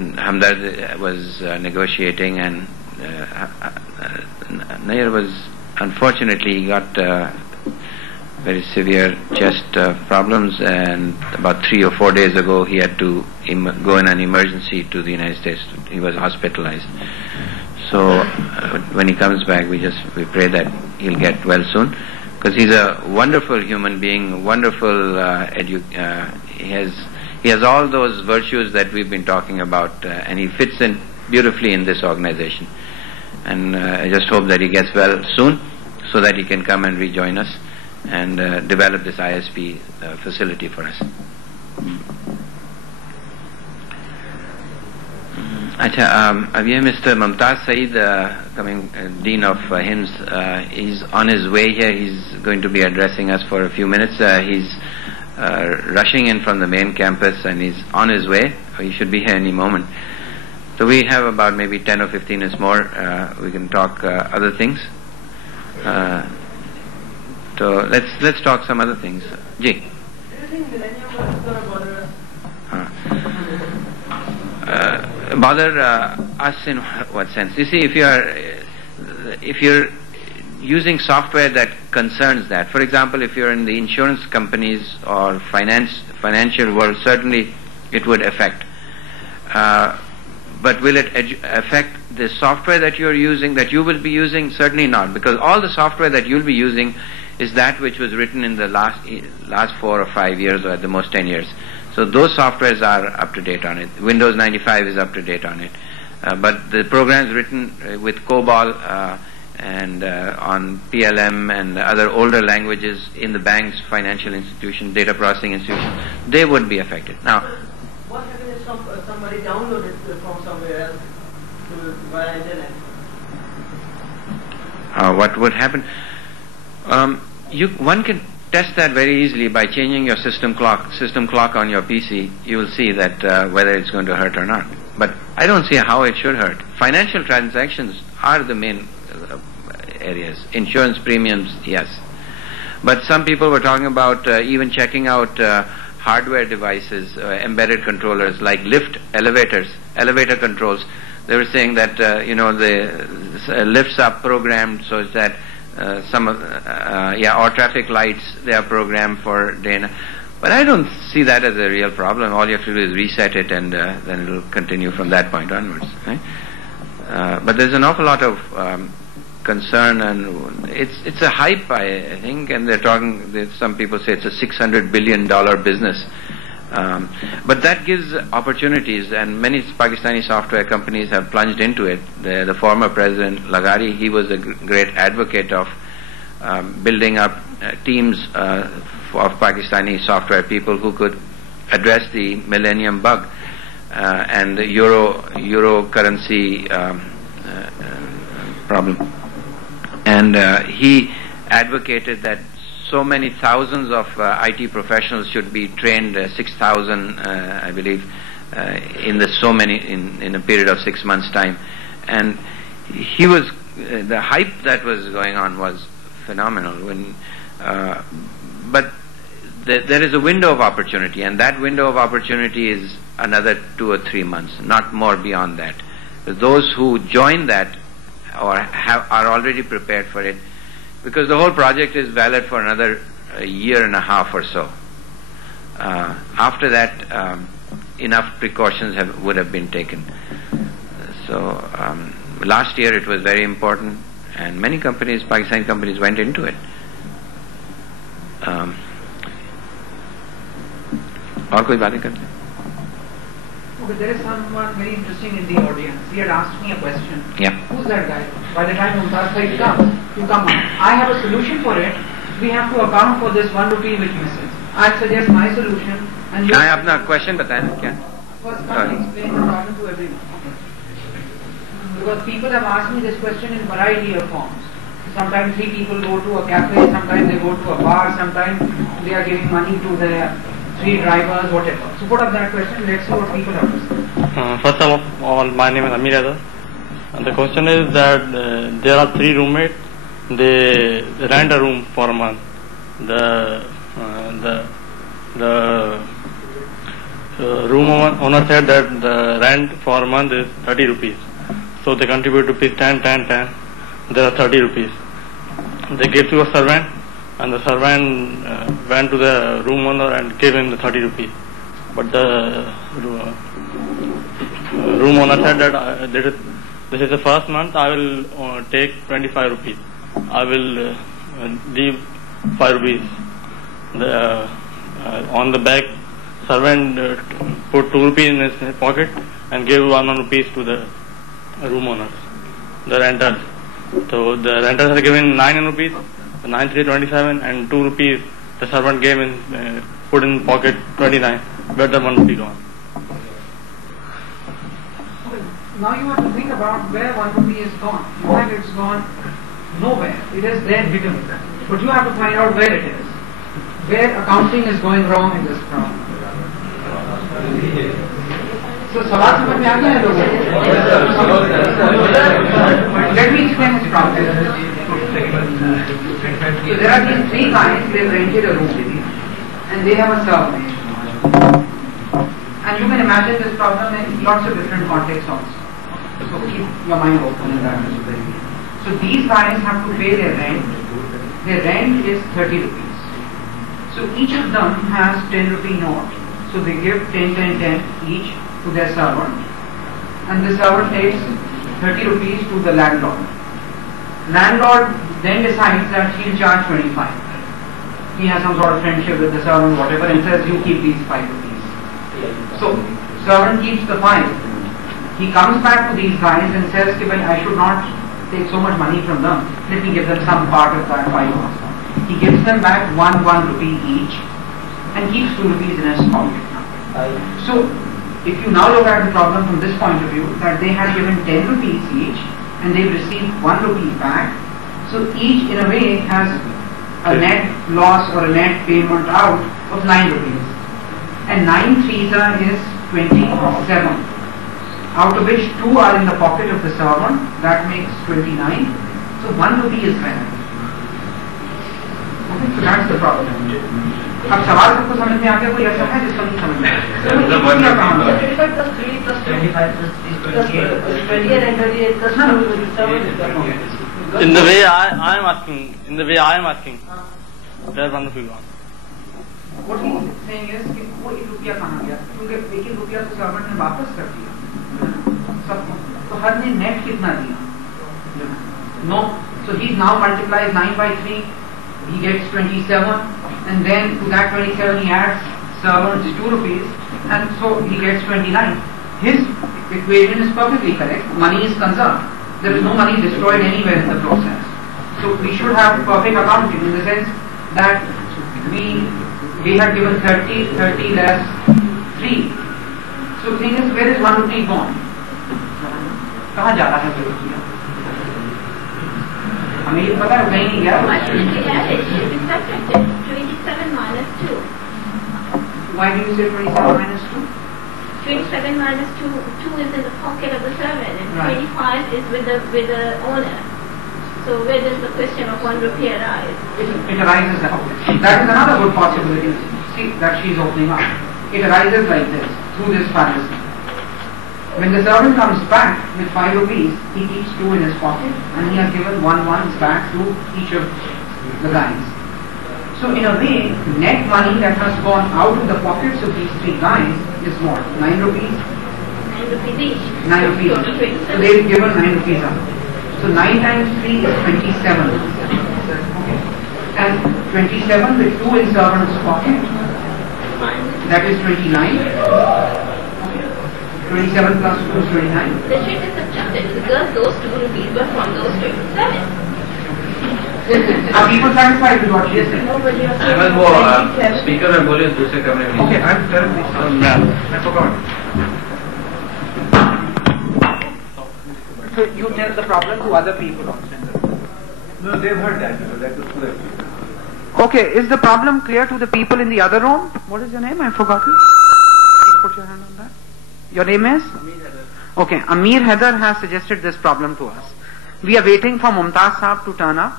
Hamdard was negotiating, and Nayyar was, unfortunately, he got very severe chest problems, and about 3 or 4 days ago he had to go in an emergency to the United States. He was hospitalized. So when he comes back, we pray that he'll get well soon, because he's a wonderful human being, wonderful he has all those virtues that we've been talking about, and he fits in beautifully in this organization. And I just hope that he gets well soon, so that he can come and rejoin us and develop this ISP facility for us. اب یہ mister Mumtaz Saeed coming Dean of HIMSS, he's on his way here. He's going to be addressing us for a few minutes. He's rushing in from the main campus, and he's on his way. He should be here any moment. So we have about maybe 10 or 15 minutes more. We can talk other things. So let's talk some other things. Ji. Do you think millennium is going to bother us? Bother us in what sense? You see, if you're using software that concerns that, for example, if you're in the insurance companies or financial world, certainly it would affect. But will it affect the software that you're using, that you will be using? Certainly not, because all the software that you'll be using is that which was written in the last 4 or 5 years, or at the most 10 years. So those softwares are up to date on it. Windows 95 is up to date on it. But the programs written with COBOL and on PLM and other older languages in the banks, financial institutions, data processing institutions, they would be affected. Now, what happens if somebody downloaded it from somewhere else via internet? What would happen? One can test that very easily by changing your system clock on your PC. You will see that whether it's going to hurt or not. But I don't see how it should hurt. Financial transactions are the main areas. Insurance premiums, yes. But some people were talking about even checking out hardware devices, embedded controllers like elevator controls. They were saying that the lifts are programmed so that or traffic lights, they are programmed for data. But I don't see that as a real problem. All you have to do is reset it, and then it will continue from that point onwards. Right? But there's an awful lot of concern, and it's a hype, I think, and some people say it's a $600 billion business. But that gives opportunities, and many Pakistani software companies have plunged into it. The former president, Laghari, he was a great advocate of building up teams of Pakistani software people who could address the millennium bug and the euro currency problem. And he advocated that so many thousands of IT professionals should be trained, 6,000, I believe, in a period of 6 months' time. And he was, the hype that was going on was phenomenal. But there is a window of opportunity, and that window of opportunity is another 2 or 3 months, not more beyond that. Those who join that or are already prepared for it, because the whole project is valid for another year and a half or so. After that, enough precautions would have been taken. So last year it was very important, and many companies, Pakistani companies, went into it. اور کوئی باتیں کرتے ہیں؟ Okay, there is someone very interesting in the audience. He had asked me a question. Yeah. Who's that guy? By the time Mumtaz said comes, you come on. I have a solution for it. We have to account for this 1 rupee which misses. I suggest my solution. And you اپنا question بتائیں کیا؟ first come and explain the problem to everyone. Okay. Because people have asked me this question in variety of forms. Sometimes 3 people go to a cafe, sometimes they go to a bar, sometimes they are giving money to their 3 drivers, whatever. So put up that question, let's see what people have to say. First of all, my name is Amir Azhar. And the question is that there are 3 roommates. They rent a room for a month. The room owner said that the rent for a month is 30 rupees. So they contribute rupees 10. There are 30 rupees. They gave to a servant, and the servant went to the room owner and gave him the 30 rupees. But the room owner said that this is the first month, I will take 25 rupees. I will leave 5 rupees. On the back, servant put 2 rupees in his pocket and gave 1 rupees to the room owners, the renters. So the renters are given 9 rupees, 9 3 27, and 2 rupees the servant gave in, put in pocket 29. Where the 1 rupee gone? Now you have to think about where 1 rupee is gone. In fact, it's gone nowhere. It is there hidden. But you have to find out where it is. Where accounting is going wrong in this problem. So सवाल समझ में आ गया है लोगों को? Let me explain this problem. So there are these 3 guys, they have rented a room and they have a servant. And you can imagine this problem in lots of different contexts also. So keep your mind open in that. So these guys have to pay their rent. Their rent is 30 rupees. So each of them has 10 rupee note. So they give 10 each to their servant, and the servant takes 30 rupees to the landlord. Landlord then decides that he'll charge 25. He has some sort of friendship with the servant, whatever, and says you keep these 5 rupees. So servant keeps the 5. He comes back to these guys and says, I should not take so much money from them. Let me give them some part of that 5 also. He gives them back 1 rupee each and keeps 2 rupees in his pocket. So if you now look at the problem from this point of view, that they had given 10 rupees each and they've received 1 rupee back, so each in a way has a net loss or a net payment out of 9 rupees. And 9 3s is 27, out of which 2 are in the pocket of the servant, that makes 29, so 1 rupee is left. Okay, so that's the problem. اب سوال سب کو سمجھ میں آ گیا کوئی ایسا ہے جس کو نہیں سمجھ میں In the way I am asking, there 1 rupee gone. What he is saying is کہ وہ 1 روپیہ کہاں گیا کیونکہ 1 روپیہ تو سرونٹ نے واپس کر دیا سب کو تو ہر نے نیٹ کتنا دیا نو so he now multiplies 9 by 3 he gets 27 and then to that 27 he adds servants 2 rupees and so he gets 29. His equation is perfectly correct. Money is conserved. There is no money destroyed anywhere in the process. So we should have perfect accounting in the sense that we had given 30 less 3. So thing is, where is 1 rupee gone? कहाँ जा रहा है वो रुपया? हमें ये पता है कहीं नहीं गया. Why shouldn't we have it? It is subtracted. 27 minus 2. Why do you say 27 minus 2? 27 minus 2 is in the pocket of the servant, and Right. 25 is with the owner. So where does the question of 1 rupee arise? It arises now. That is another good possibility. See that she is opening up. It arises like this, through this fallacy. When the servant comes back with 5 rupees, he keeps 2 in his pocket and he has given 1 ones back to each of the guys. So in a way, net money that has gone out of the pockets of these 3 guys is what? 9 rupees? 9 rupees each. 9 rupees. Total 27. So they've given 9 rupees out. So 9 times 3 is 27. Okay. And 27 with 2 in servant's pocket, that is 29. 27 plus 2 is 29. The sheet is subtracted because those 2 rupees were from those 27. Are people satisfied with what she is saying? Nobody else. Ahmad वो speaker में बोले दूसरे कमरे में. Okay, I'm terribly sorry. I forgot. So you tell the problem to other people also in the room. No, they've heard that. That was clear. Okay, is the problem clear to the people in the other room? What is your name? I've forgotten. Just put your hand on that. Your name is? Okay, Amir Heather has suggested this problem to us. We are waiting for Mumtaz Saab to turn up.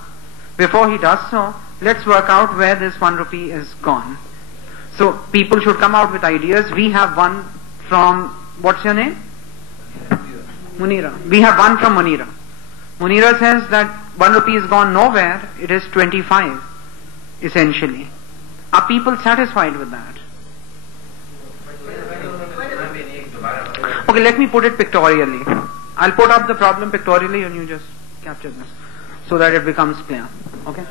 Before he does so, let's work out where this 1 rupee is gone. So people should come out with ideas. We have one from, what's your name? Munira. We have one from Munira. Munira says that 1 rupee is gone nowhere. It is 25, essentially. Are people satisfied with that? Okay, let me put it pictorially. I'll put up the problem pictorially and you just capture this so that it becomes clear. Okay?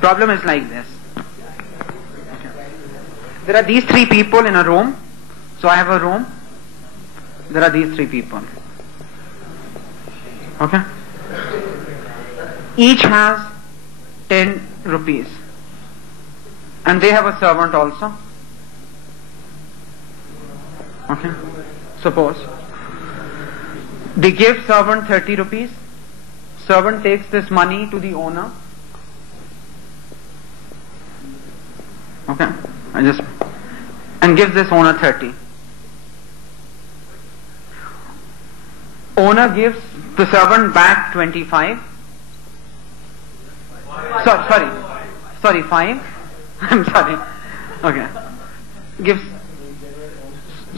Problem is like this. Okay. There are these 3 people in a room. So I have a room. There are these 3 people. Okay? Each has 10 rupees. And they have a servant also. Okay? Suppose they give servant 30 rupees. Servant takes this money to the owner. Okay? And gives this owner 30. Owner gives the servant back 25. Sorry, 5. I'm sorry. Okay. Gives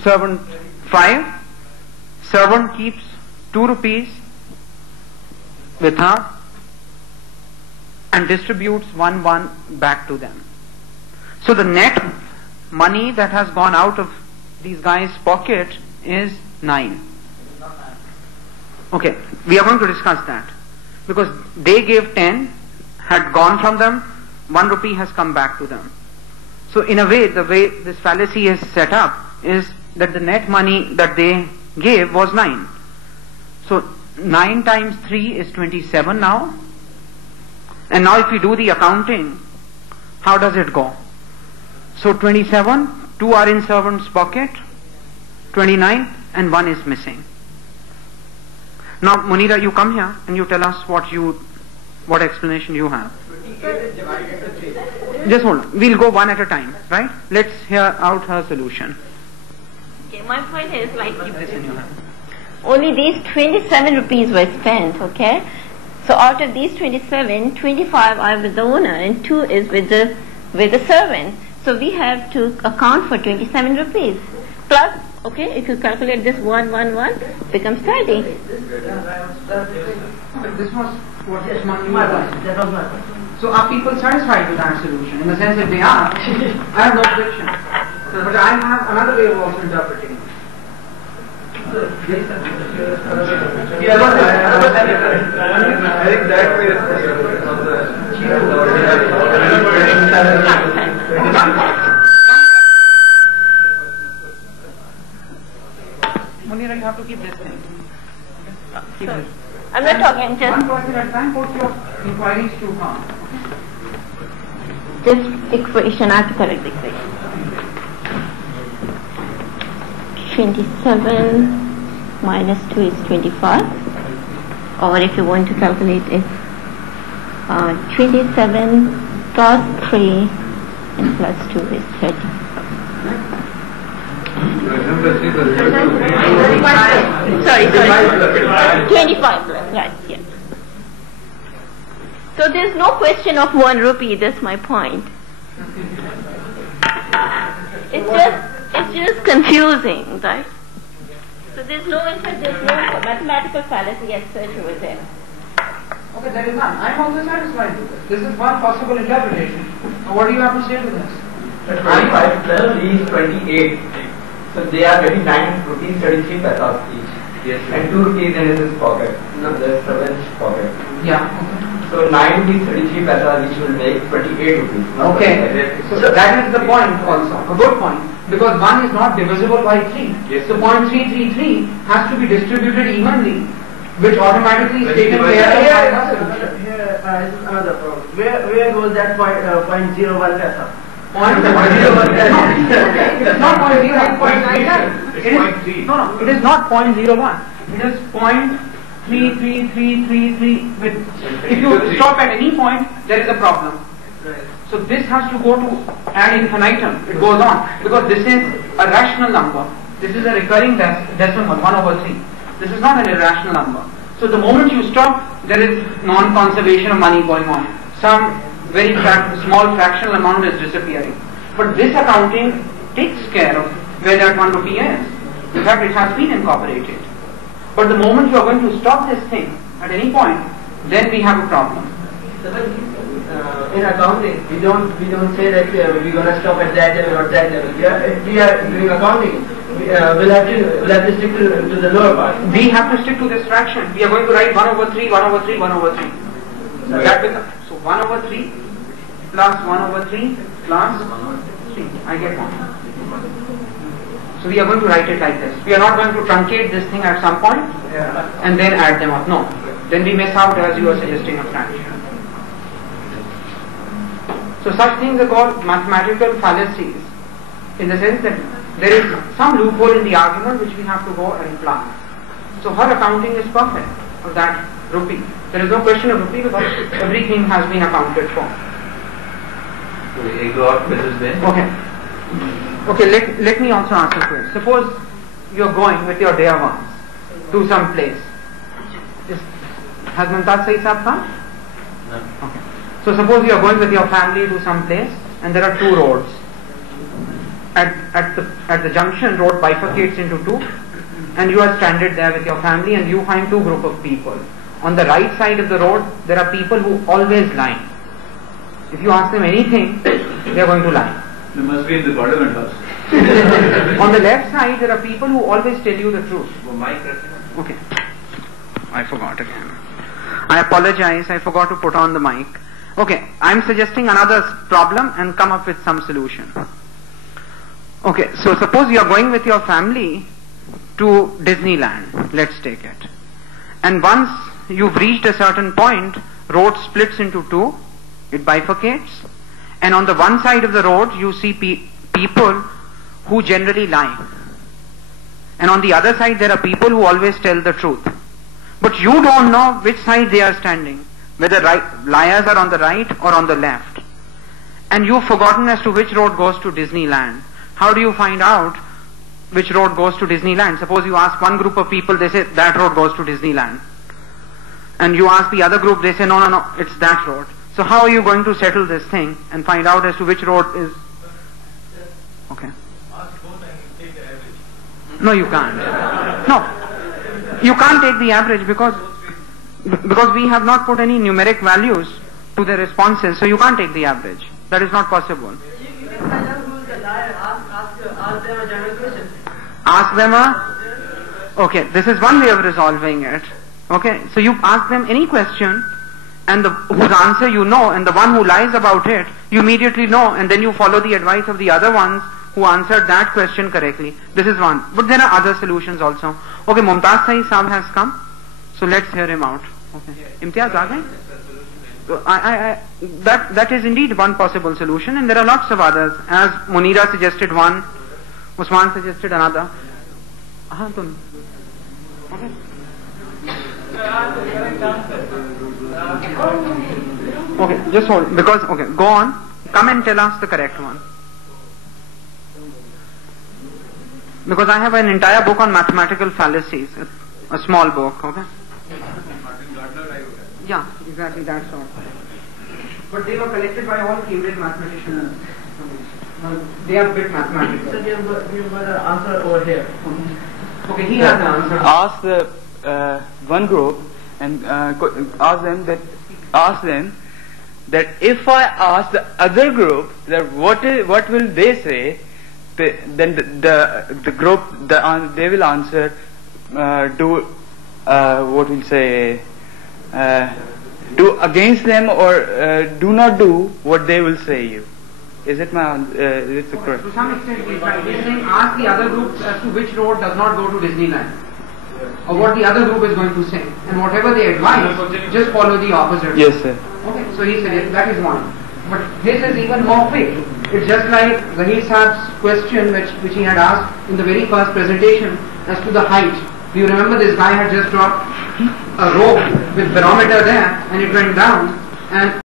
servant 5. Servant keeps 2 rupees with her and distributes 1 back to them. So the net money that has gone out of these guys' pocket is 9. Okay, we are going to discuss that. Because they gave 10, had gone from them, 1 rupee has come back to them. So in a way, the way this fallacy is set up is that the net money that they gave was 9. So 9 times 3 is 27 now. And now if we do the accounting, how does it go? So 27, 2 are in servant's pocket, 29 and 1 is missing. Now Munira, you come here and you tell us what explanation you have. Just hold on. We'll go one at a time, right? Let's hear out her solution. Okay, my point is like Keep this in your hand. only these 27 rupees were spent, okay? So out of these 27, 25 are with the owner and 2 is with the servant. So we have to account for 27 rupees. Plus, okay, if you calculate this 1, becomes 30. This was what this money was. So are people satisfied with that solution? In the sense that they are, I have no objection. But I have another way of also interpreting it. I think that way Munira, you have to keep this thing. Keep this. I'm not talking, One person at a time, put your inquiries to count. just equation, I have to correct the equation. 27 minus 2 is 25. Or if you want to calculate it, 27 plus 3 and plus 2 is 30. Sorry. 25 plus, right, yeah. So there's no question of 1 rupee, that's my point. It's just confusing, right? So there's no mathematical fallacy as such over there. Okay, there is none. I'm also satisfied with this. This is one possible interpretation. Now what do you have to say to this? 25 plus is 28. So they are getting 9 rupees 33 paisas each. Yes. And 2 rupees in his pocket. No, the servant's pocket. Yeah. So 9 rupees 33 paisas which will make 28 rupees. Okay. So that is the point also. A good point. Because 1 is not divisible by 3. Yes. So 0.333 has to be distributed evenly, which automatically is taken care of. Here is another problem. Where goes that 0.01 paisa? 0.01. It's not 0.01. 0.99. No, it is not 0.01. It is 0.33333. If you stop at any point, there is a problem. So this has to go to ad infinitum. It goes on because this is a rational number. This is a recurring decimal, 1/3. This is not an irrational number. So the moment you stop, there is non-conservation of money going on. Some very small fractional amount is disappearing. But this accounting takes care of where that 1 rupee is. In fact, it has been incorporated. But the moment you are going to stop this thing at any point, then we have a problem. In accounting, we don't say that we're going to stop at that level or that level. If we are doing accounting, we'll have to stick to the lower part. We have to stick to this fraction. We are going to write 1/3, 1/3, 1/3. That becomes, so 1/3 plus 1/3 plus 3. I get 1. So we are going to write it like this. We are not going to truncate this thing at some point and then add them up. No. Then we miss out, as you are suggesting, a fraction. So such things are called mathematical fallacies, in the sense that there is some loophole in the argument which we have to go and plug. So her accounting is perfect of that rupee. There is no question of rupee because everything has been accounted for. Okay, let me also answer to it. Suppose you are going with your dear ones to some place. Has Mumtaz Saeed Saab come? No. Okay. So suppose you are going with your family to some place and there are 2 roads. At the junction, road bifurcates into 2 and you are stranded there with your family and you find 2 group of people. On the right side of the road, there are people who always lie. If you ask them anything, they are going to lie. They must be in the Parliament House. On the left side, there are people who always tell you the truth. Okay. I forgot again. I apologize, I forgot to put on the mic. Okay, I am suggesting another problem and come up with some solution. Okay, so suppose you are going with your family to Disneyland, let's take it. And once you've reached a certain point, road splits into 2, it bifurcates, and on the one side of the road you see people who generally lie. And on the other side there are people who always tell the truth. But you don't know which side they are standing, whether liars are on the right or on the left. And you've forgotten as to which road goes to Disneyland. How do you find out which road goes to Disneyland? Suppose you ask one group of people, they say that road goes to Disneyland. And you ask the other group, they say no, it's that road. So how are you going to settle this thing and find out as to which road is... Okay. No, you can't. No. You can't take the average because we have not put any numeric values to the responses, so you can't take the average. That is not possible. You can find out who is the liar. Ask them a general question. Ask them okay, this is one way of resolving it. Okay, so you ask them any question and whose answer you know, and the one who lies about it, you immediately know, and then you follow the advice of the other ones who answered that question correctly. This is one. But there are other solutions also. Okay, Mumtaz Saeed Saab has come, so let's hear him out. Okay. Imtiaz, aa gaye? That is indeed one possible solution, and there are lots of others. As Munira suggested one, Usman suggested another. Okay, just hold, because, okay, go on. Come and tell us the correct one. Because I have an entire book on mathematical fallacies, a small book, okay? Yeah, exactly, that's all. But they were collected by all Cambridge mathematicians. They are bit mathematical. So give the answer over here. Okay, he has the answer. Ask the one group and ask them that if I ask the other group that what will they say, then the group they will answer do against them or do not do what they will say you. Is it it's correct? To some extent he is right. He is saying ask the other groups as to which road does not go to Disneyland, or what the other group is going to say, and whatever they advise, just follow the opposite. Yes, sir. Okay, so he said yes, that is one. But this is even more quick. It's just like Zahir Saab's question which he had asked in the very first presentation as to the height. Do you remember this guy had just dropped a rope with barometer there and it went down, and